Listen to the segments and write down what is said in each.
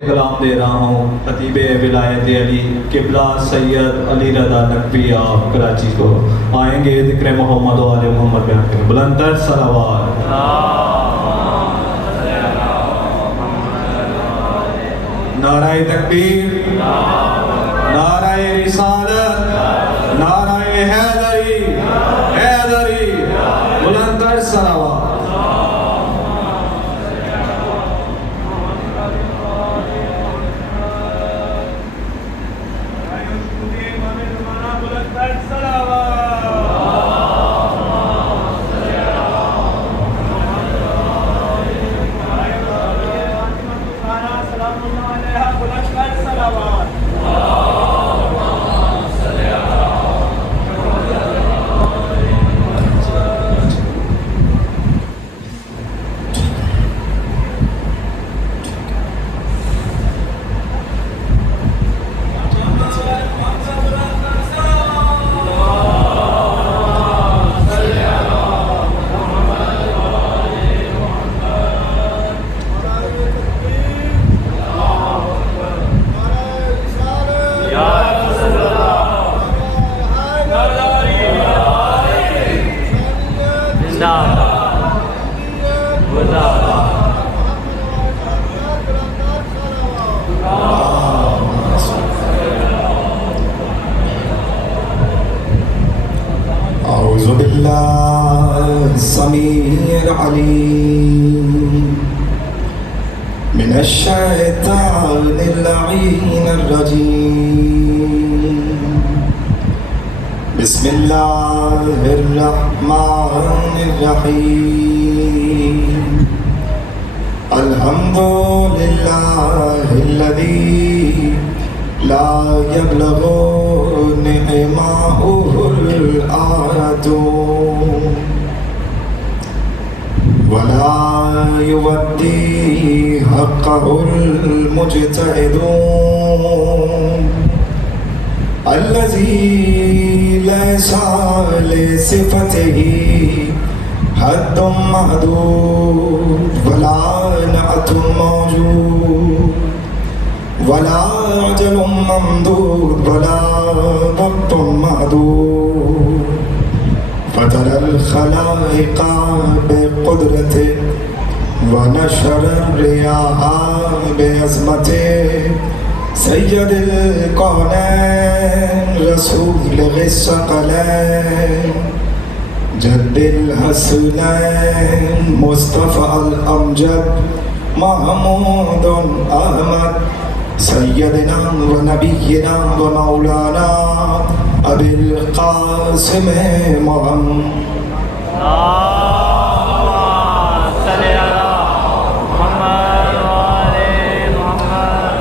کلام دے رہا ہوں خطیب ولایت علی قبلہ سید علی رضا نقوی آپ کراچی کو آئیں گے ذکر محمد و آل محمد بیان کریں بلند تر صلوات نعرہ تکبیر نعرہ رسالت نعرہ حیدری حیدری بلند تر صلوات أعوذ بالله السميع العليم من الشيطان اللعين الرجيم بسم الله الرحمن الرحيم الحمد لله الذي لا يبلغ نعمه الآيات ولا يودي حقه المجتهد الذي ليس لصفته حد محدود ولا نعت موجود ولا أجل ممدود ولا وقت معدود فترى الخلائق بقدرته ونشر الرياح بعظمته سيد الكونين رسول الثقلين جد الحسنين مصطفى الأمجد محمود أحمد سيدنا ونبينا ومولانا أبي القاسم محمد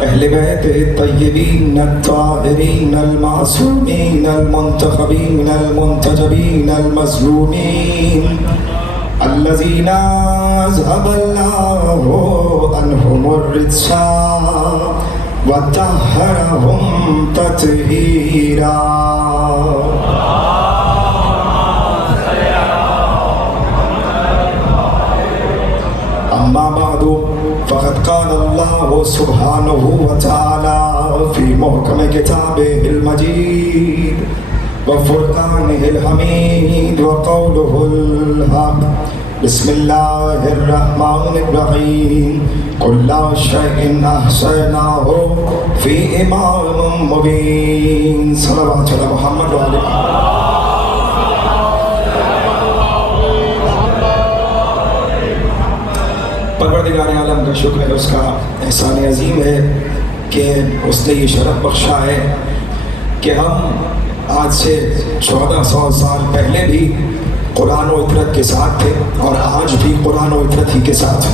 أهل بيت الطيبين الطاهرين المعصومين المنتخبين المنتجبين المظلومين الذين أذهب الله عنهم الرجس وطهرهم تطهيرا أما بعد فقد قال الله سبحانه وتعالى في محكم كتابه المجيد وفرقانه الحميد وقوله الحق بسم الله الرحمن الرحيم كل شيء أحصيناه في إمام مبين صلوات على محمد وعلى پروردگار عالم کا شکر ہے اس کا احسان عظیم ہے کہ اس نے یہ شرف بخشا ہے کہ ہم آج سے 1400 سال پہلے بھی قرآن و عطرت کے ساتھ تھے اور آج بھی قرآن و عطرت ہی کے ساتھ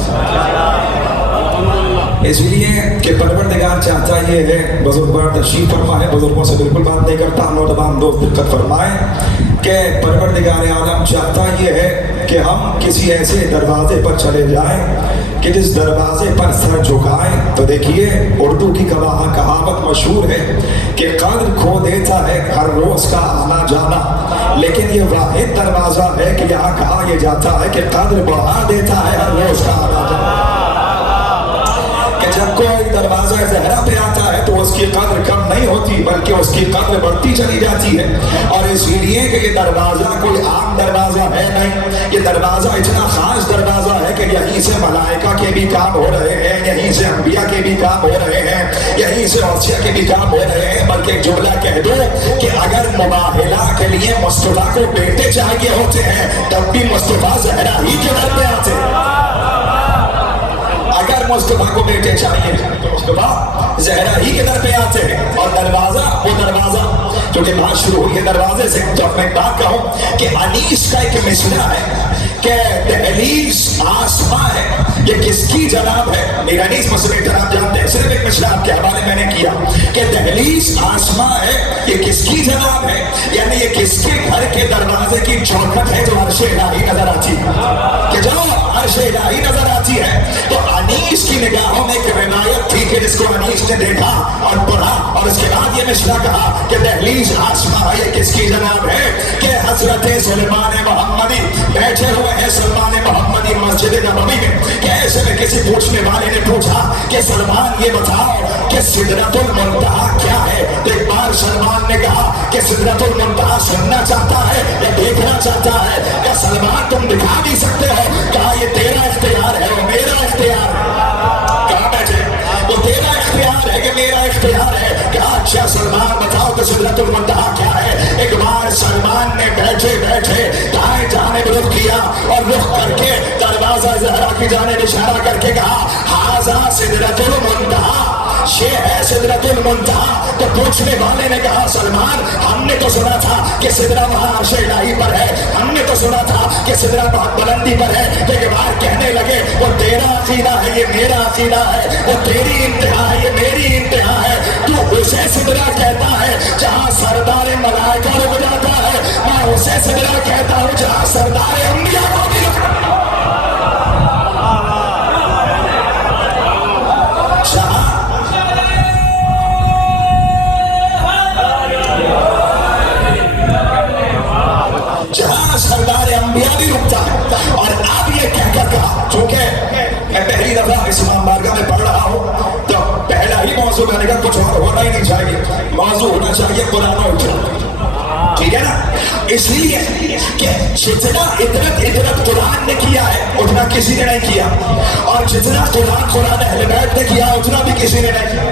اس لیے کہ پروردگار چاہتا یہ ہے بزرگوار تشریف فرما ہے بزرگوں سے بالکل بات نہیں کرتا نوجوان دوست دقت فرمائیں کہ پروردگار عالم چاہتا یہ ہے کہ ہم کسی ایسے دروازے پر چلے جائیں کہ جس دروازے پر سر جھکائیں تو دیکھیے اردو کی کہاوت مشہور ہے کہ قدر کھو دیتا ہے ہر روز کا آنا جانا لیکن یہ واحد دروازہ ہے کہ یہاں کہا یہ جاتا ہے کہ قدر بڑھا دیتا ہے ہر روز کا آنا جانا کہ जब कोई दरवाजा ज़हरा पे आता है तो उसकी कद्र कम नहीं होती बल्कि उसकी कद्र बढ़ती चली जाती है। और इसलिए कि ये दरवाजा कोई आम दरवाजा है नहीं, ये दरवाजा इतना खास दरवाजा है कि यहीं से मलाइका के भी काम हो रहे हैं, यहीं से अंबिया के भी काम हो रहे हैं, यहीं से औसिया के भी काम हो रहे हैं। बल्कि एक जुमला कह दो कि अगर मुबाहिला के लिए मुस्तफा को बेटे चाहिए होते हैं तब भी मुस्तफा ज़हरा ही के घर पे आते। अगर मुस्तफा को बेटे चाहिए तो मुस्तफा ज़हरा ही के दर पे आते हैं। और दरवाजा वो दरवाजा जो कि बात शुरू हुई है दरवाजे से, तो अब मैं एक बात कहूं कि अनीस का एक मिसरा है कि दहलीज आसमां है, ये किसकी जनाब है। मेरा अनीस मुस्लिम जनाब जानते हैं, सिर्फ एक मिसरा आपके हवाले मैंने किया कि दहलीज आसमां है, ये किसकी जनाब है, यानी ये किसके घर के दरवाजे की चौखट है जो अर्श इलाही नजर आती है, कि जो अर्श इलाही नजर आती है। तो अनीस की निगाहों में एक रिवायत थी कि जिसको अनीस ने देखा और पढ़ा और उसके बाद ये मिसरा कहा कि दहलीज आसमां है, ये किसकी जनाब है कि हजरत सुलेमान मोहम्मदी बैठे हुए हैं सलमान मोहम्मदी मस्जिद नबवी में। कि ऐसे में किसी पूछने वाले ने पूछा कि सलमान ये बताओ कि सिदरतुल मुंतहा क्या है। तो एक बार सलमान ने कहा कि सिदरतुल मुंतहा सुनना चाहता है या देखना चाहता है। क्या सलमान तुम दिखा भी सकते हो? कहा ये तेरा इख्तियार है, वो मेरा इख्तियार है। कहा बैठे वो तेरा इख्तियार है कि मेरा इख्तियार है। कहा अच्छा सलमान बताओ कि सिदरतुल मुंतहा क्या है। एक बार सलमान ने बैठे बैठे दाएं जानिब रुख किया और रुख करके दरवाजा ज़हरा की जानिब इशारा करके कहा हाज़ा सिदरतुल मुंतहा, ये है सिदरतुल मुंतहा। तो पूछने वाले ने कहा सलमान हमने तो सुना था कि सिदरा वहाँ अर्श इलाही पर है, हमने तो सुना था कि सिदरा बहुत बुलंदी पर है। तो एक बार कहने लगे वो तेरा अकीदा है, ये मेरा अकीदा है, वो तेरी इंतहा है, ये मेरी इंतहा है। तू उसे सिदरा कहता है जहाँ सरदार मलाइका रुक जाता है, मैं उसे सिदरा कहता हूँ जहाँ सरदार अंबिया को भी रुक जहाँ सरदार अंबिया भी रुकता है। और अब ये कहकर कहा, चूंकि मैं पहली दफा इस इमाम बारगाह में पढ़ रहा हूँ तो पहला ही मौजू करने का कुछ और होना ही नहीं चाहिए, मौजू होना चाहिए कुरान और इजरा, ठीक है ना। इसलिए कि जितना इतरत कुरान ने किया है उतना किसी ने नहीं किया, और जितना कुरान अहले बैत ने किया उतना भी किसी ने नहीं किया।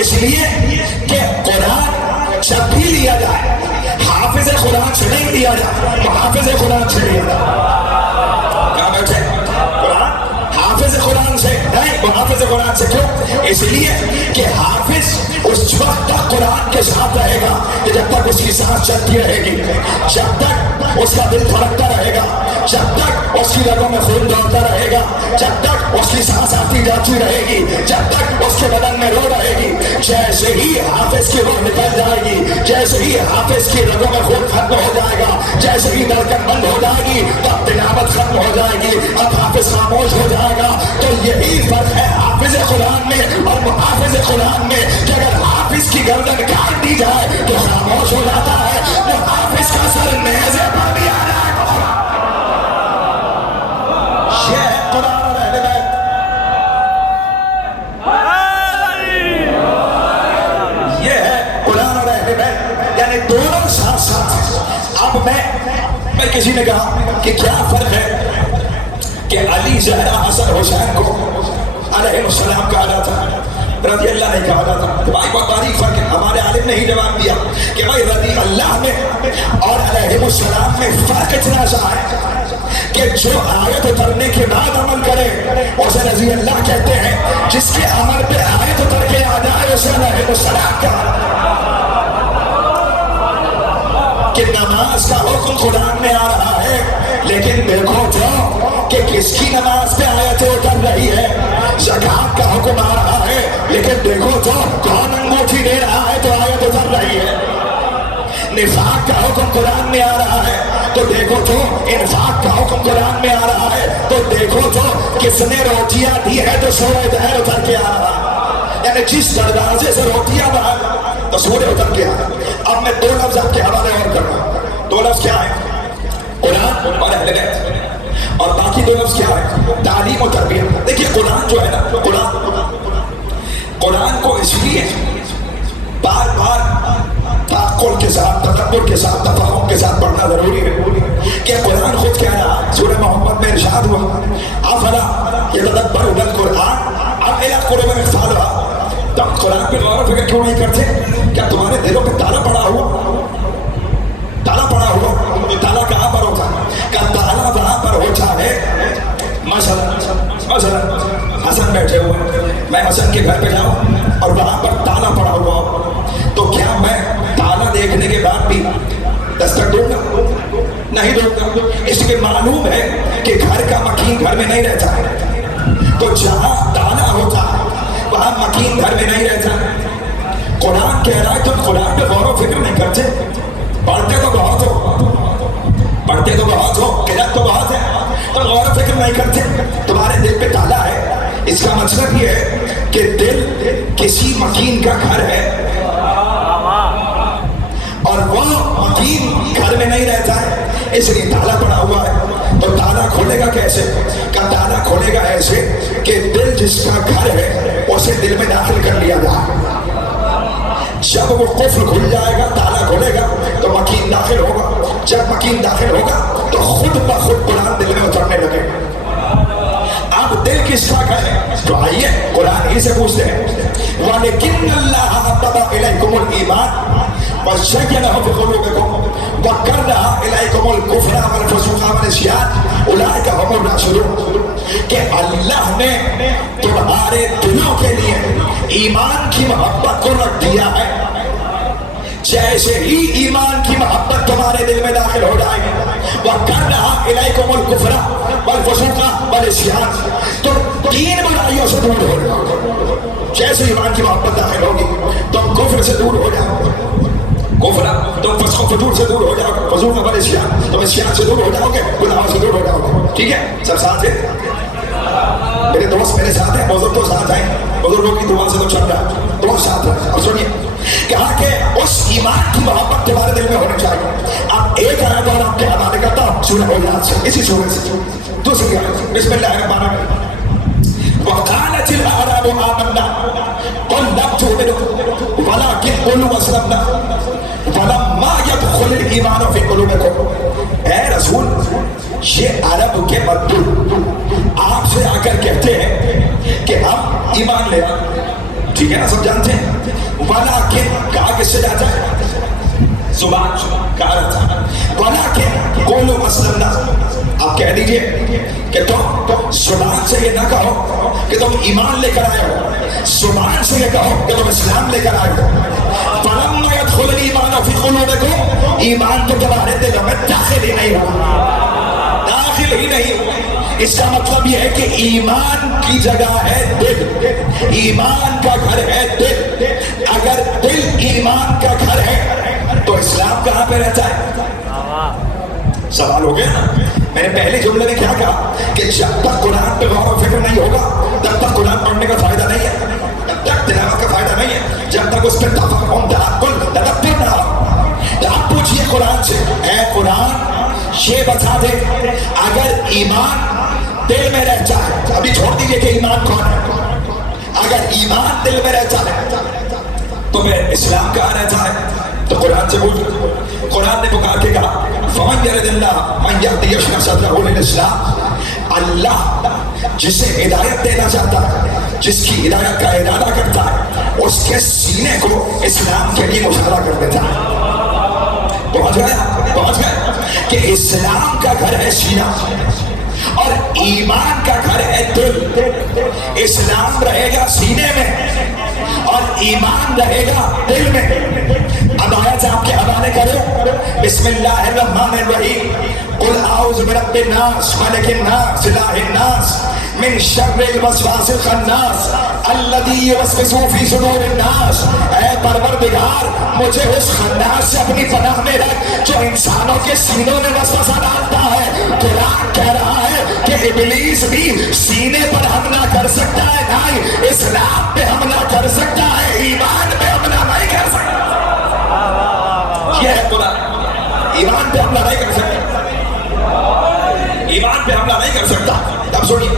इसलिए कि कुरान जब भी लिया जाए हाफिज कुरान से नहीं लिया जाए, मुहाफिज कुरान से लिया जाए। क्या बैठे कुरान हाफिज कुरान से नहीं, मुहाफिज कुरान से। क्यों? इसलिए कि हाफिज उस वक्त तक कुरान के साथ रहेगा कि जब तक उसकी सांस चलती रहेगी, जब तक उसका दिल धड़कता रहेगा, जब तक उसकी रगों में खून दौड़ता रहेगा, जब तक उसकी सांस आती जाती रहेगी, जब तक उसके बदन में रो रहेगी। जैसे ही हाफिज की रूह निकल जाएगी, जैसे ही हाफिज की रगों में खून खत्म हो जाएगा, जैसे ही धड़कन बंद हो जाएगी तब तिलावत खत्म हो जाएगी, अब हाफिज खामोश हो जाएगा। तो यही फर्क है हाफिज कुरान में और मुहाफिज कुरान में कि अगर हाफिज की गर्दन काट दी जाए तो खामोश हो जाता है, मुहाफिज का सर नेज़े पर भी आ जाए। ये है कुरान और अहले बैत। ये है कुरान और अहले बैत, यानी दोनों साथ साथ। अब मैं किसी ने कहा कि क्या फर्क है कि अली ज़हरा हसन हुसैन को अलैहिस्सलाम कहा जाता है, रज़ी अल्लाह नहीं कहा जाता। तो भाई बहुत बारीक फर्क है। हमारे आलिम ने ही जवाब दिया कि भाई रज़ी अल्लाह में और अलैहिस्सलाम में फर्क इतना सा है कि जो आयत उतरने के बाद अमल करे उसे रज़ी अल्लाह कहते हैं, जिसके अमल पे आयत उतर के आ जाए उसे अलैहिस्सलाम कहा। कि नमाज का हुक्म कुरान में आ रहा है, लेकिन देखो तो कि किसकी नमाज पे आयतें उतर रही है। ज़कात का हुक्म आ रहा है, लेकिन देखो तो कौन अंगूठी दे रहा है तो आयत उतर रही है। निफाक का हुक्म कुरान में आ रहा है तो देखो तो इन्फाक का हुक्म कुरान में आ रहा है, तो देखो तो किसने रोटियां दी है तो सूरह दहर उतर के आ रहा है। यानी जिस दरवाजे से रोटियां बाहर तो सूरह उतर के आ रहा है। अब मैं दो लफ्ज आपके हवाले और कर रहा हूँ। दो लफ्ज क्या है? कुरान और अहले बैत। और बाकी दो लफ्ज क्या है? तालीम और तरबियत। देखिए कुरान जो है ना, कुरान कुरान को इसलिए बार बार ताक़ुल के साथ, तदब्बुर के साथ, तफहम के साथ पढ़ना जरूरी है कि कुरान खुद कह रहा है, सूरह मोहम्मद में इरशाद हुआ, अफला यतदब्बरुनल कुरान अम इला कुलूबिहिम अक़फ़ालुहा। तुम कुरान पे गौर फिक्र क्यों नहीं करते? क्या तुम्हारे दिलों पे ताला पड़ा हुआ? ताला पड़ा हुआ, ये ताला कहाँ पर होता है? क्या ताला वहाँ पर होता है? मसलन हसन बैठे हुए, मैं हसन के घर पे जाऊं और वहां पर ताला पड़ा हुआ हो, तो क्या मैं ताला देखने के बाद भी दस्तक दूंगा? नहीं दूंगा, इसलिए मालूम है कि घर का मकीन घर में नहीं रहता है। तो जहां ताला होता है वहां मकीन घर में नहीं रहता। कुरान कह रहा है तुम कुरान पे गौर फिक्र नहीं करते, पढ़ते तो बहुत हो, किरात तो बहुत है, तो गौर फिक्र नहीं करते, तुम्हारे दिल पे ताला है। इसका मतलब ये है कि दिल किसी मकीन का घर है और वो मकीन घर में नहीं रहता है, इसलिए ताला पड़ा हुआ है। तो ताला खोलेगा कैसे? का ताला खोलेगा ऐसे कि दिल जिसका घर है उसे दिल में दाखिल कर लिया जाए। जब वो कुफ्र खुल जाएगा, ताला खोलेगा तो मकीन दाखिल होगा। जब मकीन दाखिल होगा तो खुद ब खुद कुरान दिल में उतरने लगेगा। अब दिल किसका घर है? तो आइए कुरान ही से पूछते हैं, वलिकिन्नल्लाह हब्बबा इलैकुमुल ईमान वज़य्यनहु फ़ी क़ुलूबिकुम वकर्रहा इलैकुमुल कुफ़्र वल फ़ुसूक़ वल इस्यान उलाइका हुमुर राशिदून। कि अल्लाह ने तुम्हारे दिलों के लिए ईमान की मोहब्बत को रख दिया है। जैसे ही ईमान की मोहब्बत तुम्हारे दिल में दाखिल हो जाएगी, वकर्रहा इलैकुमुल कुफ़्र वल फ़ुसूक़ वल इस्यान, तो तीन बुराइयों से दूर हो जाओ। जैसे ईमान की मोहब्बत दाखिल होगी तुम कुफ्र से दूर हो जाओगे, कुफ्र तुम फजूर से दूर हो जाओगे, फजूर वल इस्यान तुम इस्यान से दूर हो जाओगे, गुनाहों से दूर हो जाओगे। ठीक है, सब साथ है? मेरे दोस्त मेरे साथ हैं, बुजुर्ग तो साथ हैं, बुजुर्गों की दुआ से तो चल रहा है, दोस्त साथ हैं। और सुनिए, कहा कि उस ईमान की मोहब्बत तुम्हारे दिल में होनी चाहिए। अब एक आयत और आपके हवाले करता हूं सूरह हुजरात से, इसी सूरह से दूसरी आयत, बिस्मिल्लाहिर्रहमानिर्रहीम। वक़ालतिल अअराबु आमन्ना क़ुल लम तु'मिनू वलाकिन क़ूलू अस्लमना वलम्मा यदखुलिल ईमानु फ़ी क़ुलूबिकुम। ऐ रसूल, ये अरब के मजदूर आपसे आकर कहते हैं कि हम ईमान ले आए, ठीक है ना, सब जानते हैं। वलाकिन कहा किससे जाता है? जुबान कहा जाता है। वलाकिन क़ूलू अस्लमना, आप कह दीजिए कि तुम जुबान से ये ना कहो कि तुम ईमान लेकर आए हो, जुबान से ये कहो कि तुम इस्लाम लेकर आए हो। फलम्मा यदखुलिल ईमानु फ़ी क़ुलूबिकुम, ईमान तो तुम्हारे दिलों में दाखिल ही नहीं हुआ, दाखिल ही नहीं हुआ। इसका मतलब यह है कि ईमान की जगह है दिल, ईमान का घर है दिल। अगर दिल ईमान का घर है तो इस्लाम कहाँ पे रहता है? सवाल हो गया ना। मैंने पहले जुमले में क्या कहा कि जब तक कुरान पे गौर फिक्र नहीं होगा तब तक कुरान पढ़ने का फायदा नहीं है, तब तक तिलावत का फायदा नहीं है, जब तक उस पर तफक्कुर तदब्बुर ना हो। तो आप पूछिए कुरान से, है कुरान ये बता दे, अगर ईमान दिल में रहता है, अभी छोड़ दीजिए कि ईमान कौन है, अगर ईमान दिल में रहता है तो फिर इस्लाम कहाँ रहता है? तो कुरान से बोल, कुरान ने पुकार के कहा, फमन यरिदिल्लाह मन यहदी यशरह सदरहु लिल इस्लाम। अल्लाह जिसे हिदायत देना चाहता है, जिसकी हिदायत का इरादा करता है, उसके सीने को इस्लाम के लिए मुशारा कर देता है। पहुंच गए कि इस्लाम का घर है सीना और ईमान का घर है दिल। इस्लाम रहेगा सीने में और ईमान रहेगा दिल में। अब आयत आपके हवाले करो, बिस्मिल्लाहिर्रहमानिर्रहीम। कुल आऊज़ु बिरब्बिन नास मलिकिन नास इलाहिन नास मिन शर्रिल वसवासिल खन्नास अल्लज़ी युवस्विसु फी सुदूरिन नास। ऐ परवरदिगार, मुझे उस खन्नास से अपनी पनाह में रख जो इंसानों के सीनों में वसवसा डालता है। कुरान कह रहा है कि इब्लीस भी सीने पर हमला कर सकता है, नहीं इस्लाम पे हमला कर सकता है, ईमान पे हमला नहीं कर सकता। यह है कुरान, ईमान पे हमला नहीं कर सकता, ईमान पे हमला नहीं कर सकता। तब सुनिए,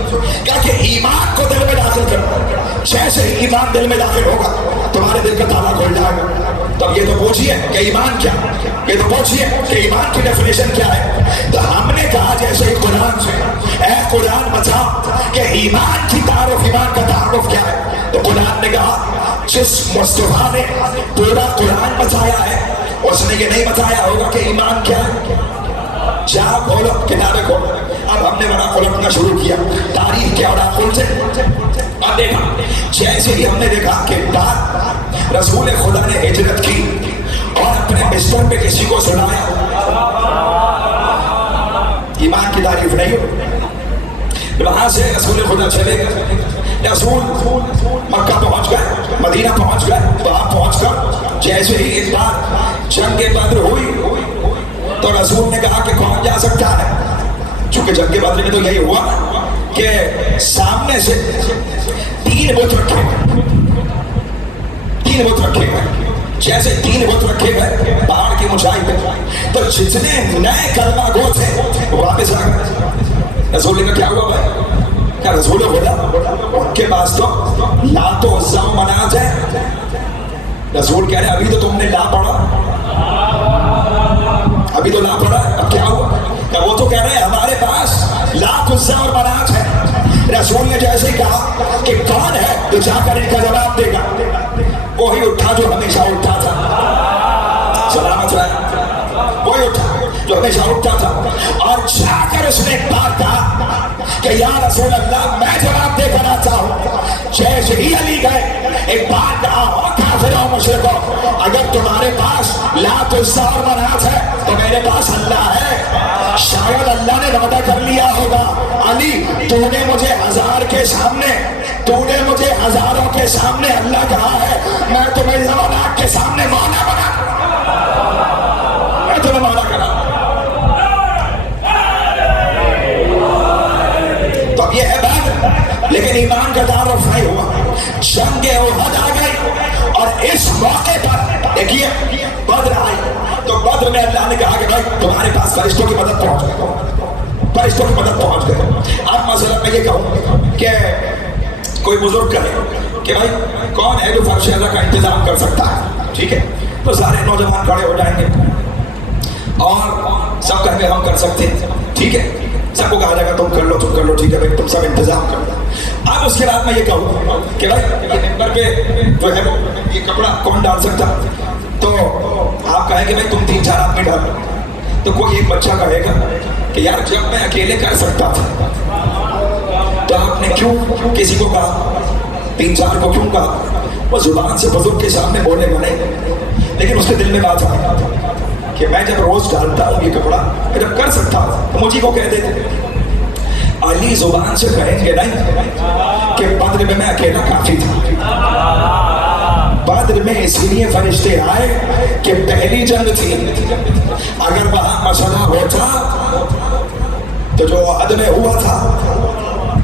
क्या कि ईमान को दिल में डाल दाखिल करना। जैसे ही ईमान दिल में दाखिल होगा तुम्हारे दिल का ताला खुल जाएगा। तब ये तो पूछिए कि ईमान क्या, ये तो पूछिए कि ईमान की डेफिनेशन क्या है। तो हमने कहा जैसे ही कुरान से, ऐ कुरान बता कि ईमान की तारुफ, ईमान का तारुफ क्या है। तो कुरान ने कहा जिस मुस्तफा ने पूरा कुरान बताया है उसने ये नहीं बताया होगा कि ईमान क्या है। जा खोलो किताबें खोलो। अब हमने बड़ा खोलना शुरू किया तारीख के और से। अब देखा जैसे ही हमने देखा कि रसूल खुदा ने हिजरत की और अपने बिस्तर पे किसी को सुनाया, ईमान की तारीफ नहीं हो। वहां से रसूल खुदा चले गए, रसूल मक्का पहुंच गए, मदीना पहुंच गए। वहां पहुंचकर जैसे ही एक बार जंग बद्र हुई तो रसूल ने कहा कि कौन जा सकता है। चूंकि जंग बद्र में तो यही हुआ कि सामने से तीन बुत रखे गए। जैसे तीन बुत रखे गए पहाड़ की ऊंचाई पे, तो जितने नए कलमा गो थे वो वापस आ गए। रसूल ने क्या हुआ भाई, क्या रसूल बोला उनके पास तो लातो उज़्ज़ा मनात है। रसूल कह रहे अभी तो तुमने ला पड़ा, अभी तो ला पड़ा, अब क्या हुआ। क्या वो तो कह रहे हैं हमारे पास लात उज़्ज़ा और मनात है। रसूल ने जैसे ही कहा कि कौन है तो जाकर इनका जवाब देगा, वही उठा जो हमेशा उठा था। सलामत रहे, वही उठा जो हमेशा उठता था। और जाकर उसने एक बात कहा कि या रसूल अल्लाह मैं जवाब देकर आता हूँ। जैसे ही अली गए एक बात कहा, काफिरों मुशरिकों, अगर तुम्हारे पास लात उज़्ज़ा और मनात है तो मेरे पास अल्लाह है। शायद अल्लाह ने वादा कर लिया होगा अली तूने मुझे हजार के सामने, तूने मुझे हजारों के सामने अल्लाह कहा है, मैं तुम्हें ज़मानात के सामने मौला बना, मैं तुम्हें मौला करा। तो अब ये है बात, लेकिन ईमान का तारुफ नहीं हुआ। जंग उहद आ गई और इस मौके पर देखिए बद्र आई, तो बद्र में अल्लाह ने कहा कि भाई तुम्हारे पास फरिश्तों की मदद पहुंच गई, फरिश्तों की मदद पहुंच गई। अब मसला मैं ये कहूँ कि कोई बुजुर्ग कहे कि भाई कौन है जो फर्श अल्लाह का इंतजाम कर सकता है, ठीक है, तो सारे नौजवान खड़े हो जाएंगे और सब कहेंगे हम कर सकते हैं, ठीक है। सबको कहा जाएगा तुम कर लो, तुम कर लो, ठीक है भाई तुम सब इंतजाम कर लो। अब उसके बाद मैं ये कहूँ कि भाई ये मेंबर पे जो है ये कपड़ा कौन डाल सकता, तो आप कहेंगे भाई तुम 3-4 आदमी डालो, तो कोई एक बच्चा कहेगा कि यार जब मैं अकेले कर सकता था तो आपने क्यों किसी को कहा, 3-4 को क्यों कहा। वो जुबान से बुजुर्ग के सामने बोलने बने, लेकिन उसके दिल में बात आई कि मैं जब रोज डालता हूँ ये कपड़ा, मैं जब कर सकता हूँ तो मुझे को कह देते। अली जुबान से कहेंगे नहीं कि बद्र में मैं अकेला काफी था, बद्र में इसलिए फरिश्ते आए कि पहली जंग थी, अगर वहां मसला होता तो जो उहद में हुआ था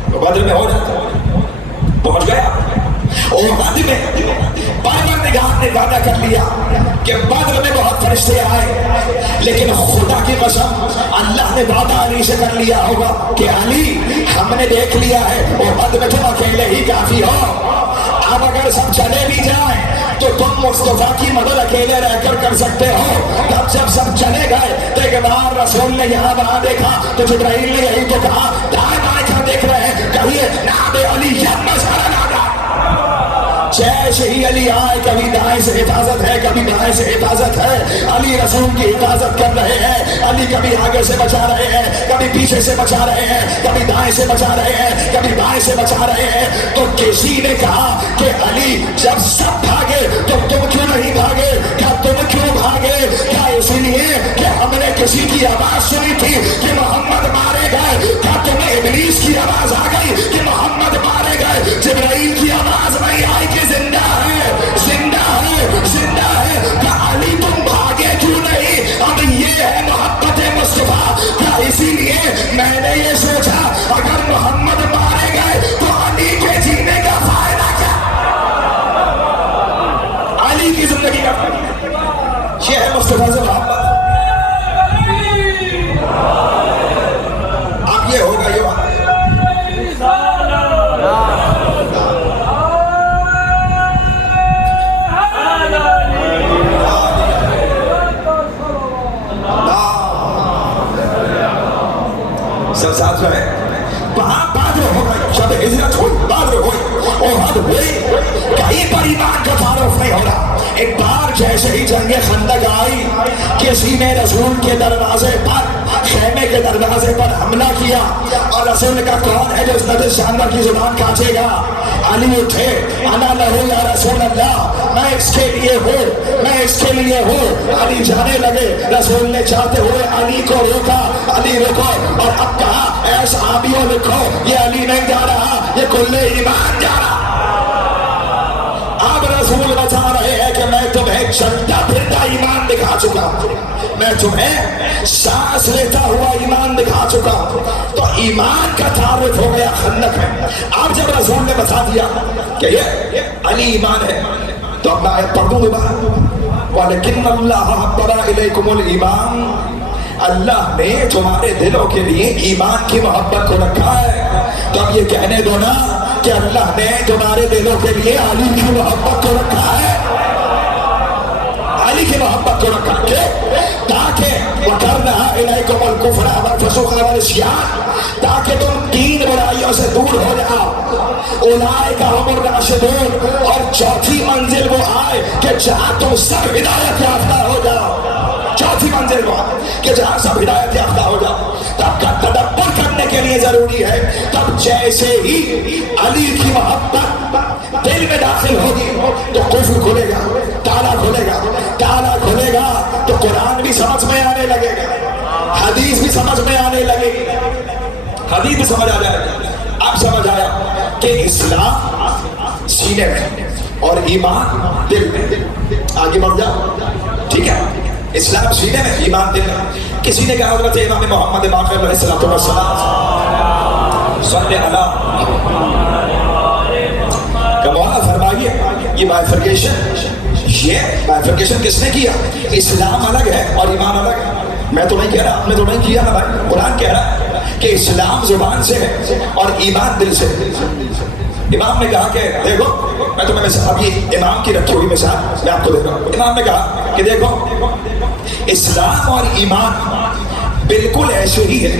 तो बद्र में हो जाता। पहुंच गया उहद में, परवरदिगार ने वादा कर लिया कि बद्र में बहुत फरिश्ते आए, लेकिन खुदा की कसम अल्लाह ने वादा अली से कर लिया होगा कि अली हमने देख लिया है उहद में तुम अकेले ही काफी हो। अब अगर सब चले भी जाए तो तुम मुस्तफा की मदद अकेले रहकर कर सकते हो। तब जब सब चले गए तो एक बार रसूल ने यहाँ वहां देखा तो जिब्राइल ने यही तो कहा, दाएं बाएं क्या देख रहे हैं, कहिए नाबे अली जैसे ही अली आए, कभी दाएं से हिफाजत है, कभी बाएं से हिफाजत है, अली रसूल की हिफाजत कर रहे हैं। अली कभी आगे से बचा रहे हैं, कभी पीछे से बचा रहे हैं, कभी दाएं से बचा रहे हैं, कभी बाएं से बचा रहे हैं। तो किसी ने कहा कि अली जब सब भागे तो तुम क्यों नहीं भागे, क्या तुम क्यों भागे, क्या इसलिए कि हमने किसी की आवाज सुनी थी कि मोहम्मद मारे गए, क्या तुम्हें इब्लीस की आवाज आ गई कि मोहम्मद मारे गए, जिब्राइल की आवाज नहीं आई कि जिंदा है, जिंदा है, जिंदा है, क्या अली तुम भागे क्यों नहीं। अब ये है मोहब्बत मुस्तफा, क्या इसीलिए मैंने ये सोचा अगर मोहम्मद मारे गए तो अली के जीने का फायदा क्या, अली की जिंदगी का फायदा, ये है मुस्तफा से मोहब्बत। अब ये होगा यो पर ईमान का तारुफ नहीं हो रहा। एक बार जैसे ही जंगे खंदक आई, किसी ने रसूल के दरवाजे पर, खेमे के दरवाजे पर हमला किया और रसूल का कौन है जो इस नजर जानवर की जुबान काटेगा? अली उठे, अना लहू या रसूल अल्लाह, मैं इसके लिए हूँ, मैं इसके लिए हूँ। अली जाने लगे, रसूल ने जाते हुए अली को रोका, अली रुको, और अब कहा ऐ सहाबियों लिखो, ये अली नहीं जा रहा, ये कुल्ले ईमान जा रहा। अब रसूल बता रहे हैं कि मैं तुम्हें चलता फिरता ईमान दिखा चुका, मैं तुम्हें सांस लेता हुआ ईमान दिखा चुका। तो ईमान का तारुफ हो गया खंदक में। अब जब रसूल ने बता दिया कि ये अली ईमान है, तो अब मैं आयत पढ़ दूं दोबारा, वलेकिन अल्लाह हब्बरा इलैकुमुल ईमान, अल्लाह ने तुम्हारे दिलों के लिए ईमान की मोहब्बत को रखा है। तो अब ये कहने दो ना कि अल्लाह ने तुम्हारे दिलों के लिए अली की मोहब्बत को रखा है, अली की मोहब्बत को रखा है, ताकि वकरना इलैकुमुल कुफ्र वल फुसूक वल इस्यान, ताकि तुम तीन बुराइयों से दूर हो जाओ। उलाइका हुमुर राशिदून, और चौथी मंजिल वो आए कि जहां तुम सब हिदायत याफ्ता हो जाओ। चौथी मंजिल वो कि जहां सब हिदायत याफ्ता हो जाओ। तब का तदब्बर करने के लिए जरूरी है, तब जैसे ही अली की मोहब्बत दिल में दाखिल होगी तो कुफ्र खुलेगा, ताला खुलेगा, ताला खुलेगा तो कुरान भी समझ में आने लगेगा, हदीस भी समझ में आने लगेगी, हदीस भी समझ आ जाएगा। अब समझ आया कि इस्लाम सीने में और ईमान दिल में। आगे बढ़ जाओ, ठीक है। इस्लाम सीने में, ईमान दिल में। किसी ने कहा हज़रत इमाम मोहम्मद बाक़र अलैहिस्सलातु वस्सलाम सल्ले अला, मौला फरमाइए ये बाइफरकेशन किसने किया? इस्लाम अलग है और ईमान अलग है। मैं तो नहीं कह रहा, आपने तो नहीं किया ना भाई, कुरान कह रहा है कि इस्लाम जुबान से है और ईमान दिल से। इमाम ने कहा कि देखो, मैं तुम्हें अब ये इमाम की रखी हुई मिसाल मैं आपको दे रहा हूँ। इमाम ने कहा कि देखो, इस्लाम और ईमान बिल्कुल ऐसे ही है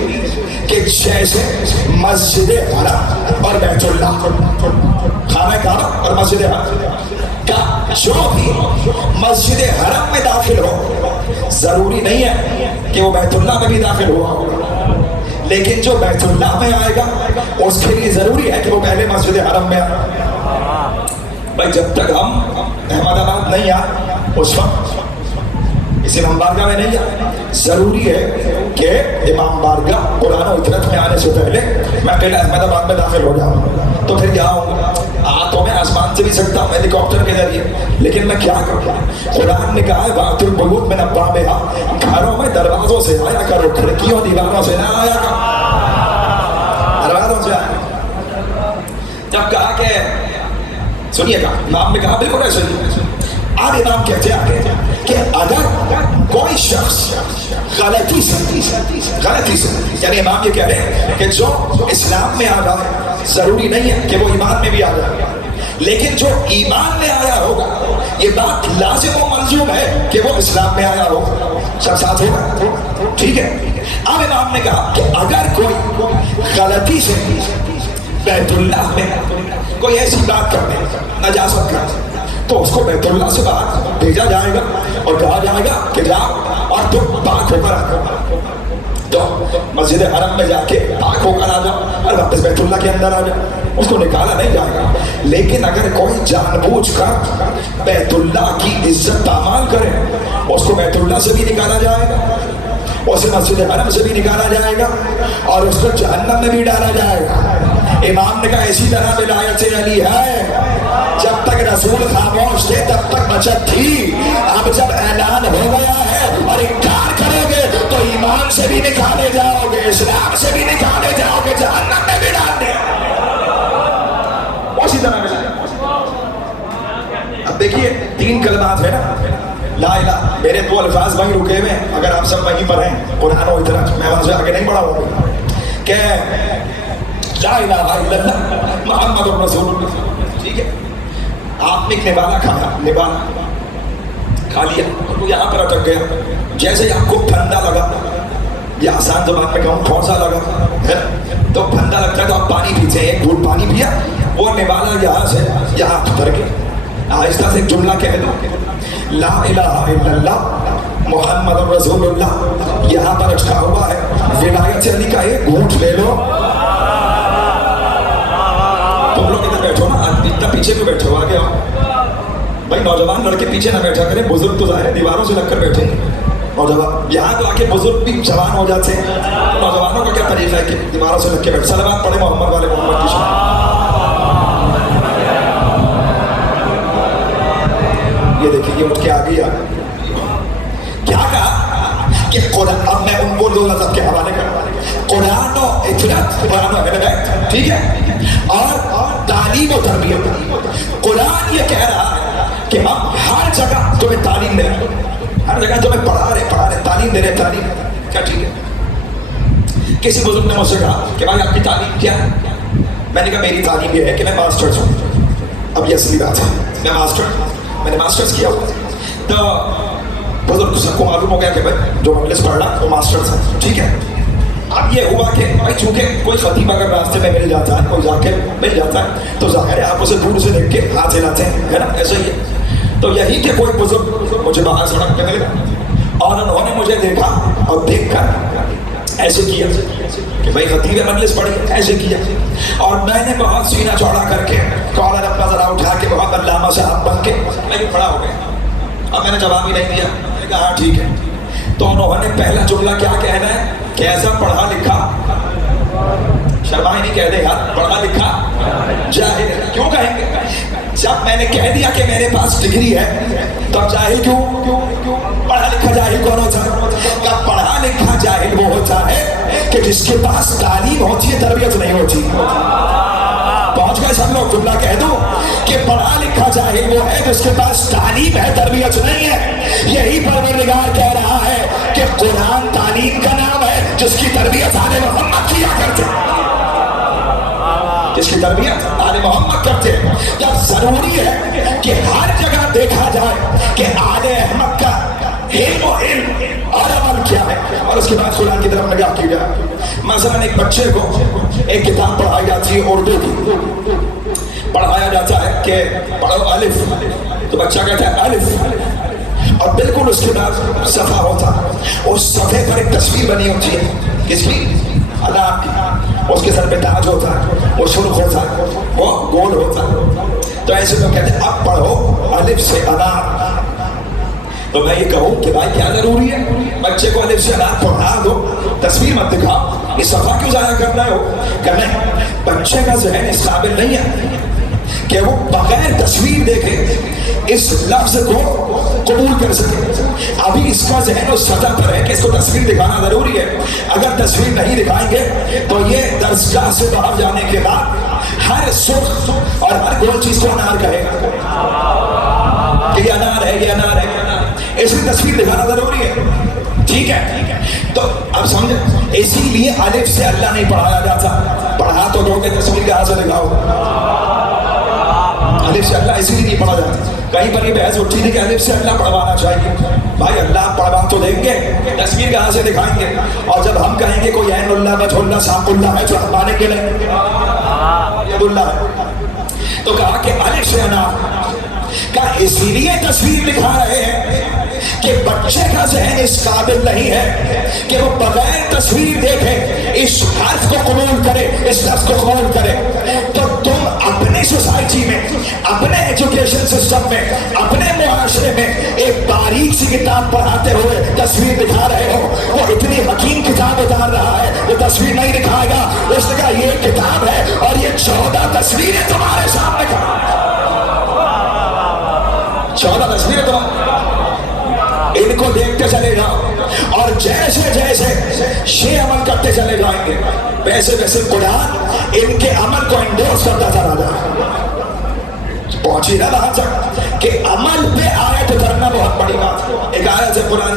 कि जैसे मस्जिद हरम और बैतुल्ला, खाना काबा और मस्जिद हरम का जो भी मस्जिद हरम में दाखिल हो, जरूरी नहीं है कि वो बैतुल्ला में भी दाखिल हुआ हो, लेकिन जो बैतुल्ला में आएगा उसके लिए जरूरी है कि वो पहले मस्जिद हरम में आए। भाई जब तक हम अहमदाबाद नहीं आए, उस वक्त इस इमाम बारगाह में नहीं आए, जरूरी है कि इमाम बारगाह कुरान और इतरत में आने से पहले मैं पहले अहमदाबाद में दाखिल हो जाऊँ। तो फिर यहाँ आ तो मैं आसमान से भी सकता हूँ हेलीकॉप्टर के जरिए, लेकिन मैं क्या करूँ? कुरान ने कहा है वातुल बुयूत में नब्बा में, घरों में दरवाजों से आया करो, खिड़कियों दीवारों से ना आया करो, दरवाजों से आया। जब कहा कि सुनिएगा, इमाम ने कहा बिल्कुल ऐसे ही। अब इमाम कहते हैं कि अगर कोई शख्स गलती से यानी इमाम ये कह रहे हैं कि जो इस्लाम में आ रहा है जरूरी नहीं है कि वो ईमान में भी आ जाए, लेकिन जो ईमान में आया होगा ये बात लाजिम और मंजूम है कि वो इस्लाम में आया होगा। सब साथ होगा, ठीक है। अब इमाम ने कहा कि अगर कोई गलती से बैतुल्लाह में कोई ऐसी बात कर दे नजासत कर, तो उसको बैतुल्लाह से बाहर भेजा जाएगा और कहा जाएगा कि जाओ और तुम पाक होकर आ जाओ। तो मस्जिद हरम में जाके पाक होकर आ जाओ और वापस बैतुल्लाह के अंदर आ जाओ, उसको निकाला नहीं जाएगा। लेकिन अगर कोई जानबूझकर बैतुल्लाह की इज्जत पामाल करे, उसको बैतुल्लाह से भी निकाला जाएगा, उसे मस्जिद हरम से भी निकाला जाएगा और उसको जहन्नम में भी डाला जाएगा। इमाम ने कहा इसी तरह विलायत अली है, जब तक रसूल खामोश थे तब तक बचत थी, अब जब ऐलान हो गया है और इनकार करोगे तो ईमान से भी निकाले जाओगे, इस्लाम से भी निकाले जाओगे, जहन्नम में भी डाल दे। उसी तरह अब देखिए 3 कलमात है ना, ला इलाहा, मेरे 2 अल्फाज वहीं रुके हुए, अगर आप सब वहीं पर हैं कुरान और इतरत, मैं वहां से आगे नहीं बढ़ा हूँ कि ला इलाहा इल्लल्लाह मुहम्मदुर रसूलुल्लाह, ठीक है। आपने एक निवाला खाया, निवाला खा लिया तो यहाँ पर अटक गया, जैसे आपको फंदा लगा, या आसान जबान में कहूँ कौन सा लगा है, तो फंदा लगता है तो आप पानी पीते हैं, एक घूंट पानी पिया, वो निवाला यहाँ से यहाँ उतर के आहिस्ता से एक जुमला कह दो, ला इलाहा इल्लल्लाह मुहम्मद रसूलुल्लाह। यहाँ पर अटका हुआ है विलायत अली का एक घूंट ले लो। तुम लोग इधर बैठो ना, इतना पीछे क्यों बैठे हो, आगे आओ भाई। नौजवान लड़के पीछे ना बैठा करें, बुजुर्ग तो जाहिर है दीवारों से लगकर बैठे। नौजवान यहाँ तो आके बुजुर्ग भी जवान हो जाते हैं, नौजवानों का क्या तरीका है कि दीवारों से लग के बैठ। सलावत पढ़े मोहम्मद वाले मोहम्मद की शान। ये देखिए ये उठ के आ गया, क्या कहा कि कुरान, अब मैं उनको दो लफ्ज़ के हवाले कर, कुरान और इतरात, कुरान और हिदायत, ठीक है, और तालीम और तरबियत। कुरान ये कह रहा है कि हम हर जगह तुम्हें तालीम दे रहे हैं, हर जगह तुम्हें पढ़ा रहे, तालीम दे रहे, तालीम क्या, ठीक है। किसी बुजुर्ग ने मुझसे कहा कि भाई आपकी तालीम क्या है? मैंने कहा मेरी तालीम ये है कि मैं मास्टर्स हूँ। अब ये असली बात है, मैंने मास्टर्स किया हुआ। तो बुजुर्ग सबको मालूम हो गया कि भाई जो इंग्लिश पढ़ रहा वो मास्टर्स है, ठीक है। अब ये हुआ कि भाई चूंकि कोई खतीब अगर रास्ते में मिल जाता है, कोई जाके मिल जाता है, तो जाहिर है आप उसे दूर से देख के हाथ हिलाते हैं, है ना, ऐसा ही है। तो यही कि कोई बुजुर्ग मुझे बाहर सड़क पे मिला और उन्होंने मुझे देखा और देख कर ऐसे किया कि भाई खतीब मजलिस पढ़ी, ऐसे किया। और मैंने बहुत सीना चौड़ा करके कॉलर अपना जरा उठा के बहुत अल्लामा साहब बन के मैं खड़ा हो गया। अब मैंने जवाब ही नहीं दिया, मैंने कहा हाँ ठीक है। तो उन्होंने पहला जुमला क्या कहना है, कैसा पढ़ा लिखा, शर्मा ही नहीं कह दे यार, पढ़ा लिखा जाहिल। क्यों कहेंगे? जब मैंने कह दिया कि मेरे पास डिग्री है तो अब जाहिल क्यों? पढ़ा लिखा जाहिल कौन होता है? क्या पढ़ा लिखा जाहिल वो होता है कि जिसके पास तालीम होती है, तरबियत नहीं होती। पहुंच गए सब लोग? जुमला कह दो कि पढ़ा लिखा जाहिल वो है जिसके पास तालीम है, तरबियत नहीं है। यही परवरदिगार कह रहा है कि कुरान तालीम का नाम है जिसकी तरबियत आले मोहम्मद किया करते, जिसकी तरबियत आले मोहम्मद करते हैं। जब जरूरी है कि हर जगह देखा जाए कि आले अहमद का इल्म और अमल क्या है, और उसके बाद कुरान की तरफ निगाह की जाए। मसलन एक बच्चे को एक किताब पढ़ाई जाती है उर्दू की, पढ़ाया जाता है कि पढ़ो अलिफ, तो बच्चा कहता है अलिफ, और बिल्कुल उसके बाद सफ़ा होता है, उस सफ़े पर एक तस्वीर बनी होती है, किसकी? अल्लाह की। उसके सर पे ताज होता है, वो सुर्ख होता है, वो गोल होता है। तो ऐसे लोग कहते हैं अब पढ़ो अलिफ से अनार। तो मैं ये कहूँ कि भाई क्या जरूरी है, बच्चे को अलिफ से अनार पढ़ा दो, तस्वीर मत दिखाओ, ये सफ़ा क्यों ज़ाया करना हो? करना बच्चे का ज़हन इस काबिल नहीं है कि वो बगैर तस्वीर देखे इस लफ्ज को कबूल कर सके। अभी इसका ज़हन उस सतह पर है कि इसको तस्वीर दिखाना जरूरी है। अगर तस्वीर नहीं दिखाएंगे तो ये दरसगाह से बाहर जाने के बाद हर सुर्ख और हर गोल चीज को अनार कहेगा कि ये अनार है, ये अनार है, ये अनार है। इसलिए तस्वीर दिखाना जरूरी है, ठीक है। तो अब समझे, इसीलिए अलिफ से अल्लाह नहीं पढ़ाया जाता। पढ़ा तो दोगे, तस्वीर कहाँ से दिखाओ? अलिफ से अल्लाह इसीलिए नहीं पढ़ा जाता। कहीं पर ये बहस उठी थी कि अलिफ से अल्लाह पढ़वाना चाहिए। भाई अल्लाह पढ़वा तो देंगे, तस्वीर कहाँ से दिखाएंगे? और जब हम कहेंगे कोई ऐनुल्लाह वजहुल्लाह साकुल्लाह है तो हम मानेंगे नहीं, यदुल्लाह है। तो कहा कि अलिफ से अनार का इसीलिए तस्वीर दिखा रहे हैं कि बच्चे का ज़हन इस काबिल नहीं है कि वो बगैर तस्वीर देखे इस हर्फ को कबूल करे, इस लफ्ज़ को कबूल करे। तो तुम अपनी सोसाइटी में, अपने एजुकेशन सिस्टम में, अपने मुआशरे में एक बारीक सी किताब पढ़ाते हुए तस्वीर दिखा रहे हो। वो इतनी हकीम किताब उतार रहा है, वो तस्वीर नहीं दिखाएगा। उसने कहा ये किताब है और ये 14 तस्वीरें तुम्हारे सामने खड़ा, 14 तस्वीरें तुम्हारे, इनको देखते चले जाओ और जैसे जैसे ये अमल करते चले जाएंगे वैसे वैसे कुरान इनके अमल को इंडोर्स करता चला जाए। पहुंची ना वहां तक कि अमल पे आयत उतरना बहुत बड़ी बात है। एक आयत है कुरान,